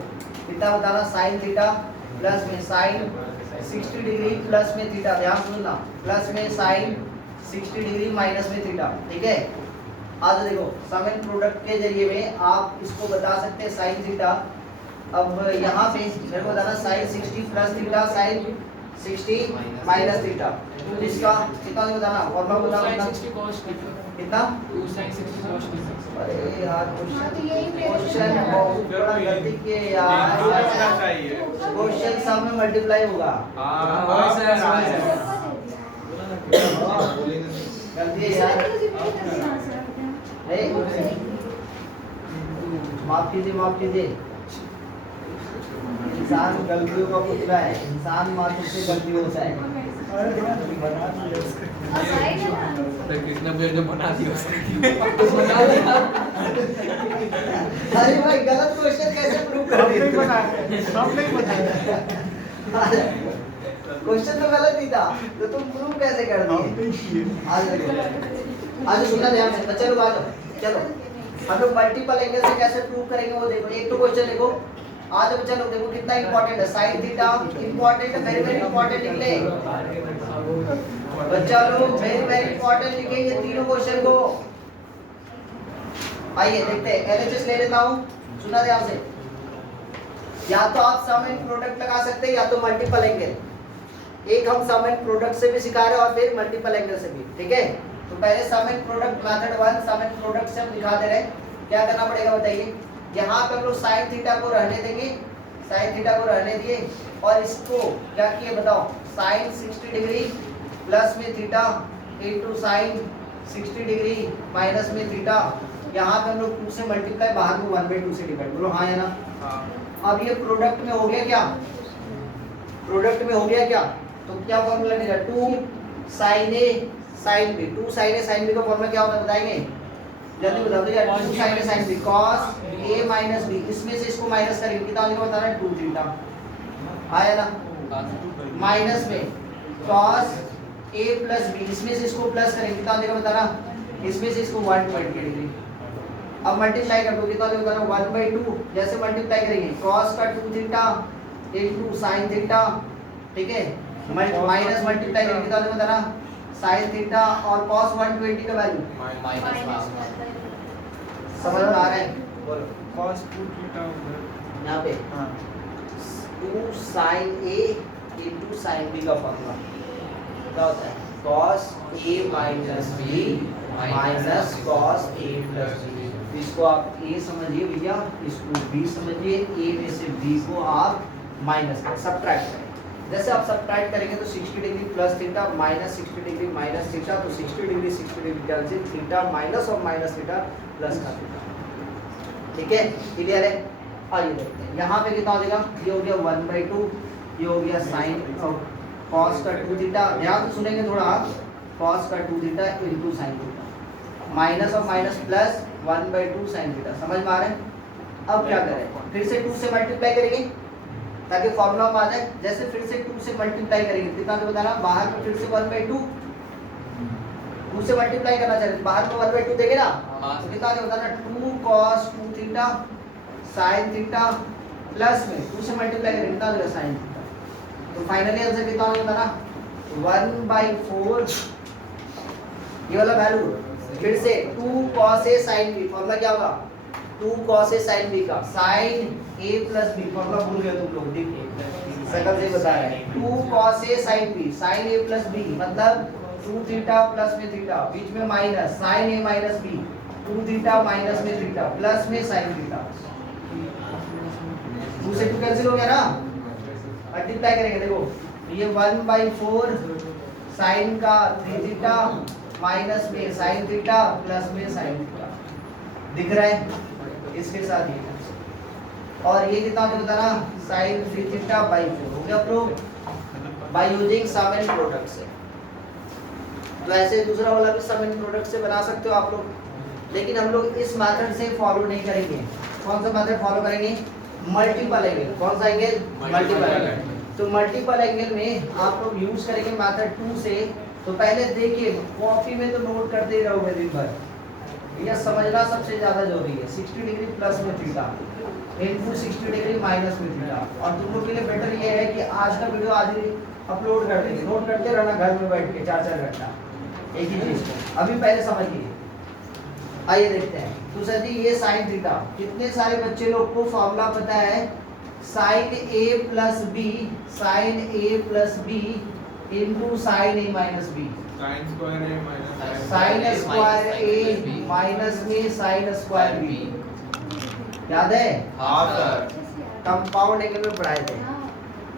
कितना बताना, sin थीटा प्लस में sin 60 डिग्री प्लस में थीटा, ध्यान सुनना, प्लस में sin 60 डिग्री माइनस में थीटा, ठीक है। आज देखो सम एंड प्रोडक्ट के जरिए में आप इसको बता सकते हैं sin थीटा। अब यहाँ पे मेरे को बताना sin 60 plus theta sin 60 minus theta, इसका कितना बताना, फॉर्मूला बताना कितना। अरे यार क्वेश्चन बहुत बड़ा गलती किए यार, क्वेश्चन सब में मल्टीप्लाई होगा। गलती है यार, माफ कीजिए। इंसान गलतियों का पुतला है, इंसान मात्र से गलती होता है। कृष्ण भैया ने बना दिया अरे भाई गलत क्वेश्चन कैसे प्रूव कर दिए? क्वेश्चन तो गलत ही था, तो तुम प्रूव कैसे कर दिए? आज सुनना ध्यान से, बच्चे लोग आ जाओ। चलो हम लोग मल्टीपल एंगल से कैसे प्रूव करेंगे वो देखो। एक तो क्वेश्चन देखो, आज बच्चा लोग देखो कितना इंपॉर्टेंट है, sin थीटा इंपॉर्टेंट है, वेरी वेरी इंपॉर्टेंट लिख ले बच्चा लोग, वेरी वेरी इंपॉर्टेंट लिखेंगे तीनों क्वेश्चन को। आइए देखते हैं, LHS ले लेता हूं, सुना ध्यान से। या तो आप सम एंड प्रोडक्ट लगा सकते हैं या तो मल्टीपल एंगल। एक हम सम एंड प्रोडक्ट से भी सिखा रहे हैं और फिर मल्टीपल एंगल से भी, ठीक है। तो पहले sum and product method 1 sum and product से हम दिखा दे रहे हैं। क्या करना पड़ेगा बताइए। यहाँ पे हम लोग sin थीटा को रहने देंगे, sin थीटा को रहने दिए और इसको क्या किए बताओ, sin 60 डिग्री प्लस में theta into sin 60 degree minus में थीटा। यहाँ पे हम लोग 2 से मल्टीप्लाई, बाहर में 1/2 से डिवाइड, बोलो हाँ या ना। अब ये प्रोडक्ट में हो गया क्या, प्रोडक्ट में हो गया क्या, तो क्या फॉर्मूला मिला, 2 sin A sin B। 2 sin A sin B का फॉर्मूला क्या होता है बताएंगे, जल्दी बता दो यार। 2 sin A sin B cos A minus B, इसमें से इसको माइनस करेंगे, कितना होगा बताना है, 2 थीटा आया ना। माइनस में cos A प्लस B, इसमें से इसको प्लस करेंगे, कितना होगा बताना, इसमें से इसको 120 डिग्री। अब मल्टीप्लाई कर दो, कितना होगा बताना, 1/2। जैसे मल्टीप्लाई करेंगे cos का 2 थीटा इनटू sin थीटा, ठीक है, माइनस मल्टीप्लाई करेंगे, कितना होगा बताना, sin थीटा और cos 120 का वैल्यू समझ में आ रहा है। बोलो cos 2 थीटा यहाँ पे 2 sin A into sin B का फॉर्मूला क्या होता है, cos A minus B minus cos A plus B। इसको आप A समझिए भैया, इसको B समझिए, A में से B को आप माइनस कर सब्ट्रैक्ट करें। जैसे आप सब्ट्रैक्ट करेंगे तो 60 degree plus theta minus 60 degree minus theta, तो 60 डिग्री कैंसिल, थीटा माइनस और माइनस थीटा प्लस का थीटा, ठीक है, क्लियर है। आइए देखते हैं यहाँ पे कितना हो जाएगा, ये हो गया 1/2, ये हो गया sin cos का 2 थीटा, ध्यान से सुनेंगे थोड़ा, cos का 2 theta into sin theta, minus और माइनस प्लस 1/2 sin थीटा, समझ में आ रहा है। अब क्या करें, फिर से 2 से मल्टीप्लाई करेंगे ताकि फॉर्मूला आ जाए। जैसे फिर से 2 से मल्टीप्लाई करेंगे, कितना तो बताना, बाहर में फिर से 1/2, 2 से मल्टीप्लाई करना चाहिए, बाहर में 1/2 देंगे ना, तो कितना होता है ना 2 cos 2 theta sin theta plus में 2 से मल्टीप्लाई करेंगे कितना देगा sin थीटा, तो फाइनली आंसर कितना होता है ना 1/4, ये वाला वैल्यू फिर से 2 cos a sin b, formula क्या होगा 2 cos a sin b का sin a plus b, formula भूल गए तुम लोग, देखिए सकल से बता रहे हैं 2 cos a sin b, sin a plus b मतलब 2 थीटा प्लस में थीटा, बीच में minus sin a minus b, 2 theta minus में थीटा प्लस में sin थीटा, 2 से 2 कैंसिल हो गया ना, मल्टीप्लाई करेंगे देखो ये 1/4 sin का 3 थीटा माइनस में sin थीटा प्लस में sin थीटा, दिख रहा है इसके साथ ये, और ये कितना होता है ना sin 3 थीटा बाई 4 हो गया prove by using sum and product से। तो ऐसे दूसरा वाला भी सम एंड प्रोडक्ट से बना सकते हो आप लोग, लेकिन हम लोग इस मेथड से फॉलो नहीं करेंगे। कौन सा मेथड फॉलो करेंगे, मल्टीपल एंगल, कौन सा एंगल मल्टीपल एंगल, तो मल्टीपल एंगल में आप लोग यूज करेंगे मेथड 2 से। तो पहले देखिए कॉपी में तो नोट करते ही रहोगे दिन भर, यह समझना सबसे ज्यादा जरूरी है, 60 डिग्री प्लस में थीटा इनटू 60 डिग्री माइनस में थीटा, और तुम लोग के लिए बेटर ये है कि आज का वीडियो आज ही अपलोड कर देंगे, नोट करते रहना घर में बैठ के 4-4 घंटा एक ही चीज को, अभी पहले समझिए। आइए देखते हैं, तो सर जी ये sin थीटा, कितने सारे बच्चे लोग को फॉर्मूला पता है sin a plus b, sin a plus b into sin a minus b, sin square a minus sin square a minus में sin स्क्वायर b, याद है हाँ सर, कंपाउंड एंगल में पढ़ाए थे,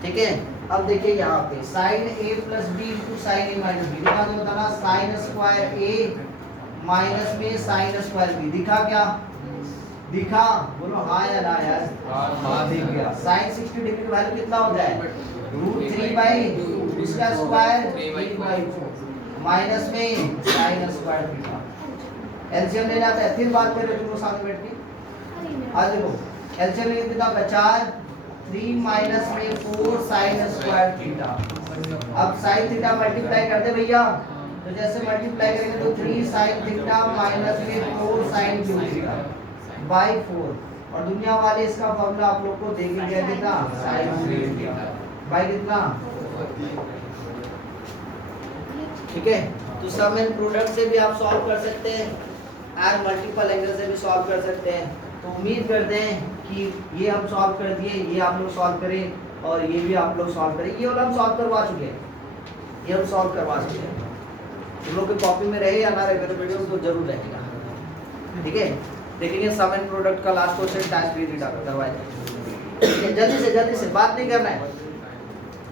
ठीक है। अब देखिए यहाँ पे sin a plus b into sin a minus b, दिखा दो बताना sin स्क्वायर a माइनस में sin स्क्वायर b, दिखा क्या दिखा, बोलो हाँ या ना यार, हाँ दिख गया। sin 60 डिग्री का वैल्यू कितना हो जाए √3/2, इसका स्क्वायर 3/4 माइनस में sin स्क्वायर थीटा, एलसीएम ले जाता है, फिर बात करें तुम लोग साथ बैठ के, आज देखो एलसीएम लेंगे कितना बचा 3 माइनस में 4 sin स्क्वायर थीटा। अब sin थीटा मल्टीप्लाई कर दे भैया, तो जैसे मल्टीप्लाई करेंगे तो 3 sin थीटा माइनस में 4 sin क्यूब थीटा बाई 4, और दुनिया वाले इसका फॉर्मूला आप लोग को देंगे कितना sin थीटा बाई कितना, ठीक है। तो सम एंड प्रोडक्ट से भी आप सॉल्व कर सकते हैं एंड मल्टीपल एंगल से भी सॉल्व कर सकते हैं। तो उम्मीद करते हैं कि ये हम सॉल्व कर दिए, ये आप लोग सॉल्व करें और ये भी आप लोग सॉल्व करें, ये वाला हम सॉल्व करवा चुके हैं, ये हम सॉल्व करवा चुके हैं। तुम लोग की कॉपी में रहे या ना रहे मेरे वीडियो तो जरूर रहेगा, ठीक है। देखेंगे सम एंड प्रोडक्ट का लास्ट क्वेश्चन tan 3 थीटा का करवाए, ठीक है। जल्दी से बात नहीं करना है,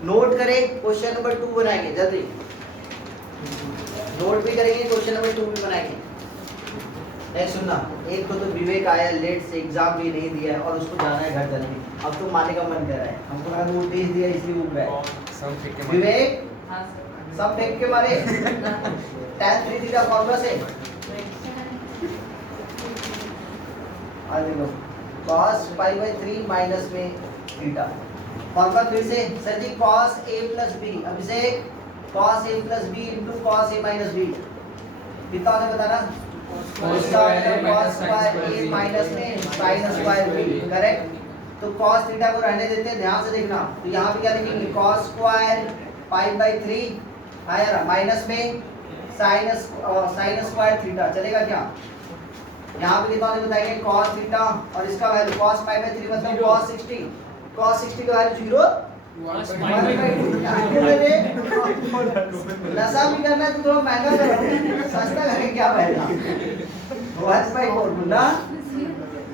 नोट करें, क्वेश्चन नंबर 2 बनाएंगे, जल्दी नोट भी करेंगे, क्वेश्चन नंबर 2 भी बनाएंगे। सुनना, एक को तो विवेक आया लेट से, एग्जाम भी नहीं दिया है और उसको जाना है घर जल्दी, अब तो मारने का मन कर रहा है, हमको लगा वो तेज दिया इसलिए उठ गए। विवेक सब फेंक के मारे tan 3 थीटा फॉर्मूला से, आ देखो cos π/3 माइनस में थीटा, फॉर्मूला फिर से sir ji cos a plus b, अब इसे cos a प्लस b इंटू cos a माइनस b कितना होता है बताना, उसका cos स्क्वायर a माइनस में sin स्क्वायर b, करेक्ट। तो cos थीटा को रहने देते हैं, ध्यान से देखना, तो यहाँ पे क्या लिखेंगे cos स्क्वायर π/3 आया माइनस में sin स्क्वायर थीटा, चलेगा क्या। यहाँ पे कितना बताएंगे cos थीटा और इसका वैल्यू cos π/3 मतलब cos 60 का वैल्यू 0, नशा भी करना है तो थोड़ा महंगा करो, सस्ता करेंगे क्या फायदा, 1/4 बोला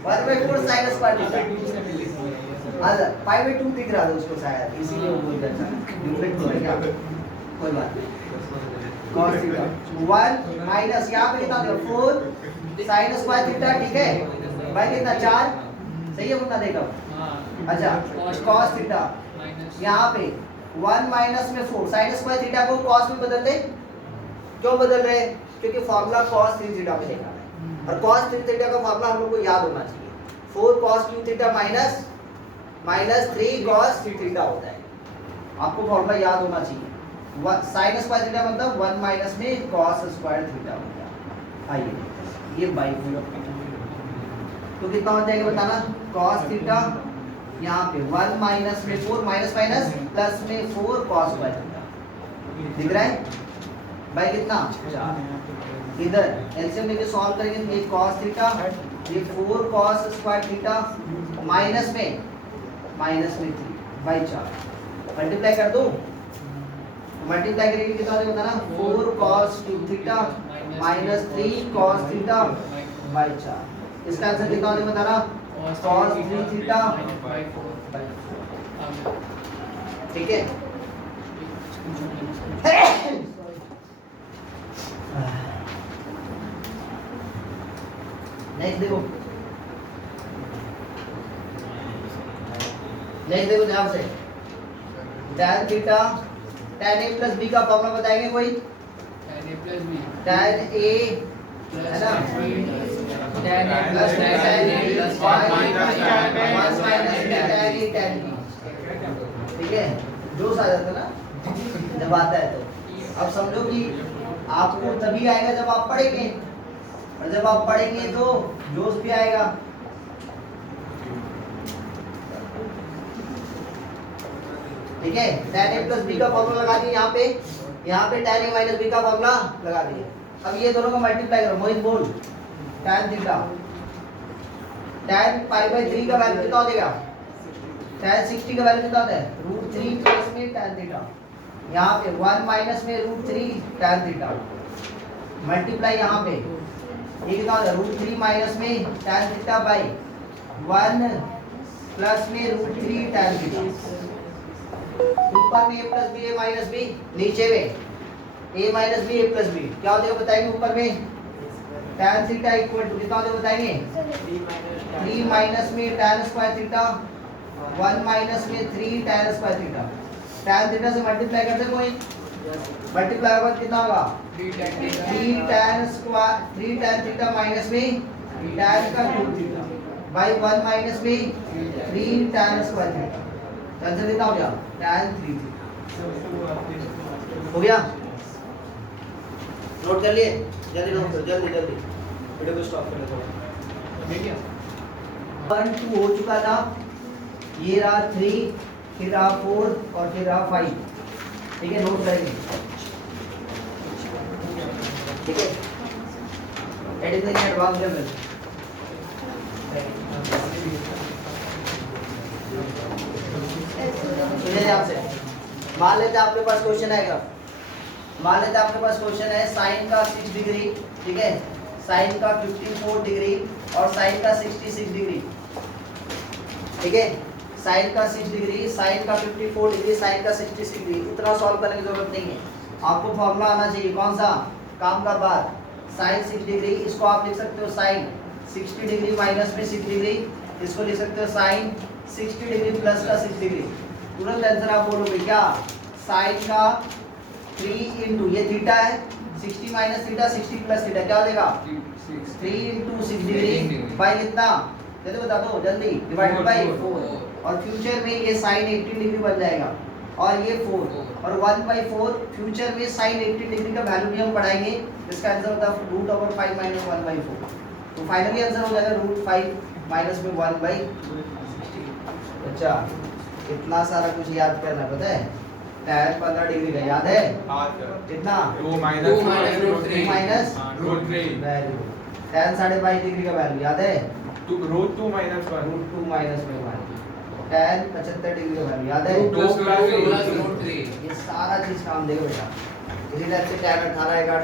1/4 sin स्क्वायर थीटा, अच्छा π/2 दिख रहा था उसको शायद इसीलिए वो बोल रहा था डिफरेंट हो गया, कोई बात नहीं। cos थीटा 1 माइनस यहाँ पे कितना देगा 4 sin स्क्वायर थीटा, ठीक है भाई कितना 4, सही है बोलना देखो, अच्छा cos थीटा यहाँ पे 1 माइनस में 4 sin स्क्वायर थीटा को cos में बदल दे, क्यों बदल रहे हैं, क्योंकि फॉर्मूला cos 3 थीटा पे देखा है और cos 3 थीटा का फॉर्मूला हम लोग को याद होना चाहिए, 4 cos cube theta minus 3 cos theta होता है, आपको फॉर्मूला याद होना चाहिए। साइन स्क्वायर थीटा मतलब 1 माइनस में कॉस स्क्वायर थीटा हो गया। आइए ये बाई तो कितना हो जाएगा बताना, कॉस थीटा यहाँ पे 1 माइनस में 4 माइनस माइनस प्लस में 4 कॉस स्क्वायर थीटा दिख रहा है भाई कितना 4। इधर एलसीएम लेके सॉल्व करेंगे तो ये कॉस थीटा ये 4 कॉस स्क्वायर थीटा माइनस में 3 बाई 4 मल्टीप्लाई कर दो, मल्टीप्लाई करेंगे कितना हो जाएगा बताना 4 cos theta minus 3 cos theta by 4। इसका आंसर कितना हो जाएगा बताना cos 3 थीटा। ठीक है नेक्स्ट देखो, नेक्स्ट देखो ध्यान से tan theta tan a plus b का फॉर्मूला बताएंगे कोई, tan a है ना tan a plus tan a plus 1 minus tan a tan b। ठीक है जोश आ जाता है ना जब आता है तो। अब समझो कि आपको तभी आएगा जब आप पढ़ेंगे, और जब आप पढ़ेंगे तो जोश भी आएगा। ठीक है tan a प्लस b का फॉर्मूला लगा दिए यहाँ पे tan a माइनस b का फॉर्मूला लगा दिए। अब ये दोनों को मल्टीप्लाई करो, मोहित बोल tan theta tan pi by 3 का वैल्यू कितना हो जाएगा, tan 60 का वैल्यू कितना होता है √3 प्लस में tan थीटा, यहाँ पे 1 माइनस में √3 tan थीटा मल्टीप्लाई यहाँ पे ये कितना होता है √3 माइनस में tan थीटा बाई 1 प्लस में √3 tan थीटा। ऊपर में a plus B a minus B, नीचे में a minus B a plus B, क्या हो जाएगा बताएंगे ऊपर में tan थीटा इक्वल टू कितना हो जाएगा बताएंगे 3 माइनस में tan स्क्वायर थीटा 1 माइनस में 3 tan square theta. tan theta से मल्टीप्लाई करते कोई, मल्टीप्लाई होगा कितना होगा 3 tan थीटा माइनस में tan का क्यूब थीटा बाई 1 माइनस में 3 tan स्क्वायर थीटा। आंसर कितना हो गया tan 3 हो गया। नोट कर लिए, जल्दी नोट करो, जल्दी जल्दी वीडियो को स्टॉप कर दो। ठीक है 1 2 हो चुका था, ये रहा 3 फिर रहा 4 और फिर रहा 5। ठीक है नोट करेंगे। ठीक है एडिटिंग एडवांस लेवल ध्यान से मान लेते हैं आपके पास क्वेश्चन आएगा, मान लेते हैं आपके पास क्वेश्चन है साइन का 6 डिग्री, ठीक है साइन का 54 डिग्री और साइन का 66 डिग्री। ठीक है साइन का 6 डिग्री, साइन का 54 डिग्री, साइन का 66 डिग्री। इतना सॉल्व करने की जरूरत नहीं है, आपको फॉर्मूला आना चाहिए कौन सा काम का बाद साइन 6 डिग्री, इसको आप लिख सकते हो साइन 60 डिग्री माइनस में 6 डिग्री, इसको लिख सकते हो साइन 60 डिग्री प्लस का 6 डिग्री। तुरंत आंसर आप बोलोगे क्या साइन का 3 इंटू ये थीटा है 60 माइनस थीटा 60 प्लस थीटा क्या हो जाएगा 3 इंटू 6 डिग्री बाई कितना जल्दी बता दो जल्दी डिवाइडेड बाई 4 और फ्यूचर में ये साइन 80 डिग्री बन जाएगा और ये 4 और 1/4 फ्यूचर में साइन 80 डिग्री का वैल्यू भी हम पढ़ाएंगे। इसका आंसर होता है √5 माइनस 1/4। तो फाइनली आंसर हो जाएगा √5 माइनस में 1/60। अच्छा इतना सारा कुछ याद करना पता है, tan 15 डिग्री का याद है कितना 2 माइनस वैल्यू, tan 22.5 डिग्री का वैल्यू याद है √2 माइनस में 1, tan 75 डिग्री का वैल्यू याद है ये सारा चीज काम देगा बेटा। इसी टाइप से tan 18 आएगा,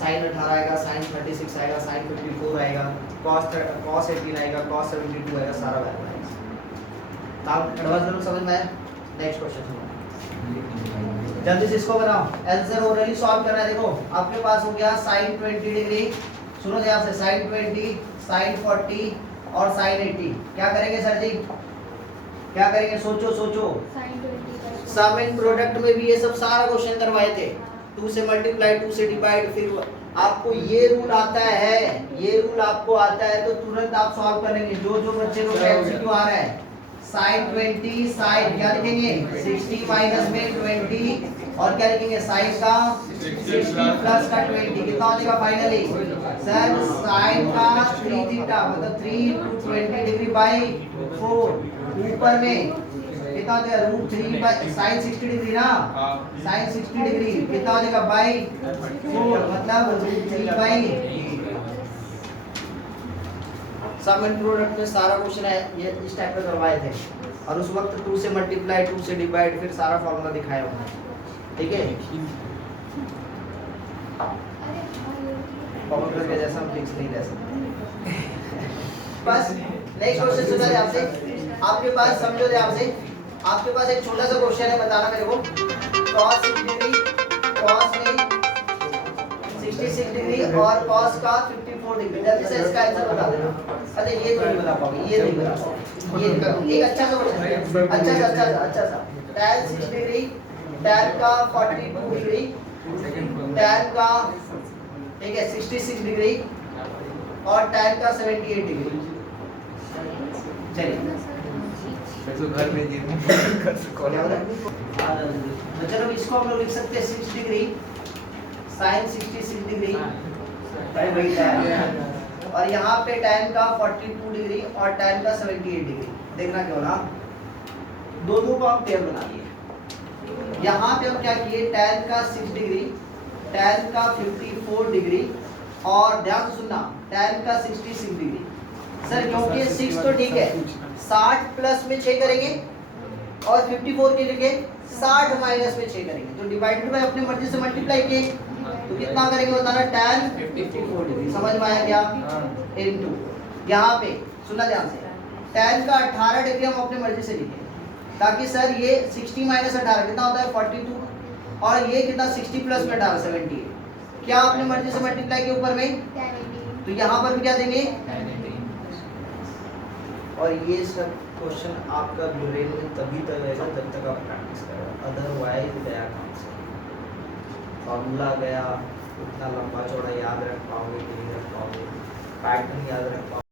sin 18 आएगा, sin 36 आएगा, sin 54 आएगा, cos 18 आएगा, cos 72 आएगा, सारा वैल्यू आएगा। आप एडवांस जरूर समझ में आया। नेक्स्ट क्वेश्चन सुनो जल्दी से इसको बनाओ, आंसर ओरली सॉल्व करना है। देखो आपके पास हो गया sin 20 डिग्री, सुनो ध्यान से sin 20, sin 40 और sin 80। क्या करेंगे सर जी क्या करेंगे सोचो सोचो। सम एंड प्रोडक्ट में भी ये सब सारा क्वेश्चन करवाए थे, 2 से मल्टीप्लाई 2 से डिवाइड, फिर आपको ये रूल आता है, ये रूल आपको आता है तो तुरंत आप सॉल्व करेंगे। जो जो बच्चे को एमसीक्यू आ रहा है साइन 20 साइन क्या लिखेंगे 60 माइनस में 20 और क्या लिखेंगे साइन का 60 प्लस का 20 कितना हो जाएगा फाइनली सर साइन का 3 थीटा मतलब 3 to 20 डिग्री बाई 4 ऊपर में कितना हो जाएगा √3 बाई साइन 60 डिग्री ना साइन 60 डिग्री कितना हो जाएगा बाई 4 मतलब √3 बाई सम एंड प्रोडक्ट में सारा क्वेश्चन है ये इस टाइप का करवाए थे और उस वक्त 2 से मल्टीप्लाई 2 से डिवाइड फिर सारा फॉर्मूला दिखाया हुआ ठीक है फॉर्मूला के जैसा हम फिक्स नहीं ले सकते बस नेक्स्ट क्वेश्चन सुना दे आपसे आपके पास समझो दे आपसे आपके पास एक छोटा सा क्वेश्चन है बताना मेरे को cos 60 डिग्री cos में 66 डिग्री और cos का 54 डिग्री जल्दी से इसका आंसर बता देना अच्छा ये तो नहीं बता पाओगे ये नहीं बता पाओगे ये एक अच्छा सा क्वेश्चन अच्छा सा tan 60 डिग्री tan का 42 डिग्री tan का ठीक है 66 डिग्री और tan का 78 डिग्री चलिए तो घर में जी तो चलो इसको हम लोग लिख सकते हैं 6 डिग्री sin 66 डिग्री भाई वही tan और यहाँ पे tan का 42 डिग्री और tan का 78 डिग्री देखना क्यों ना दोनों को हम पेयर बना लिए यहाँ पे हम क्या किए tan का 6 डिग्री tan का 54 डिग्री और ध्यान से सुनना tan का 66 डिग्री सर क्योंकि 6 तो ठीक है 60 प्लस में 6 करेंगे और 54 के लिए 60 माइनस में 6 करेंगे तो डिवाइडेड बाय अपनी मर्जी से मल्टीप्लाई किए तो कितना करेंगे बताना tan 54 डिग्री समझ में आया क्या इनटू यहाँ पे सुनना ध्यान से tan का 18 डिग्री हम अपनी मर्जी से लिखें ताकि सर ये 60 माइनस 18 कितना होता है 42 और ये कितना 60 प्लस में 18 78 क्या अपनी मर्जी से मल्टीप्लाई के ऊपर में तो यहाँ पर भी क्या देंगे और ये सब क्वेश्चन आपका ब्रेन में तभी तक रहेगा जब तक आप प्रैक्टिस करें अदरवाइज गया काम से फॉर्मूला गया उतना लंबा चौड़ा याद रख पाओगे नहीं रख पाओगे पैटर्न याद रख पाओगे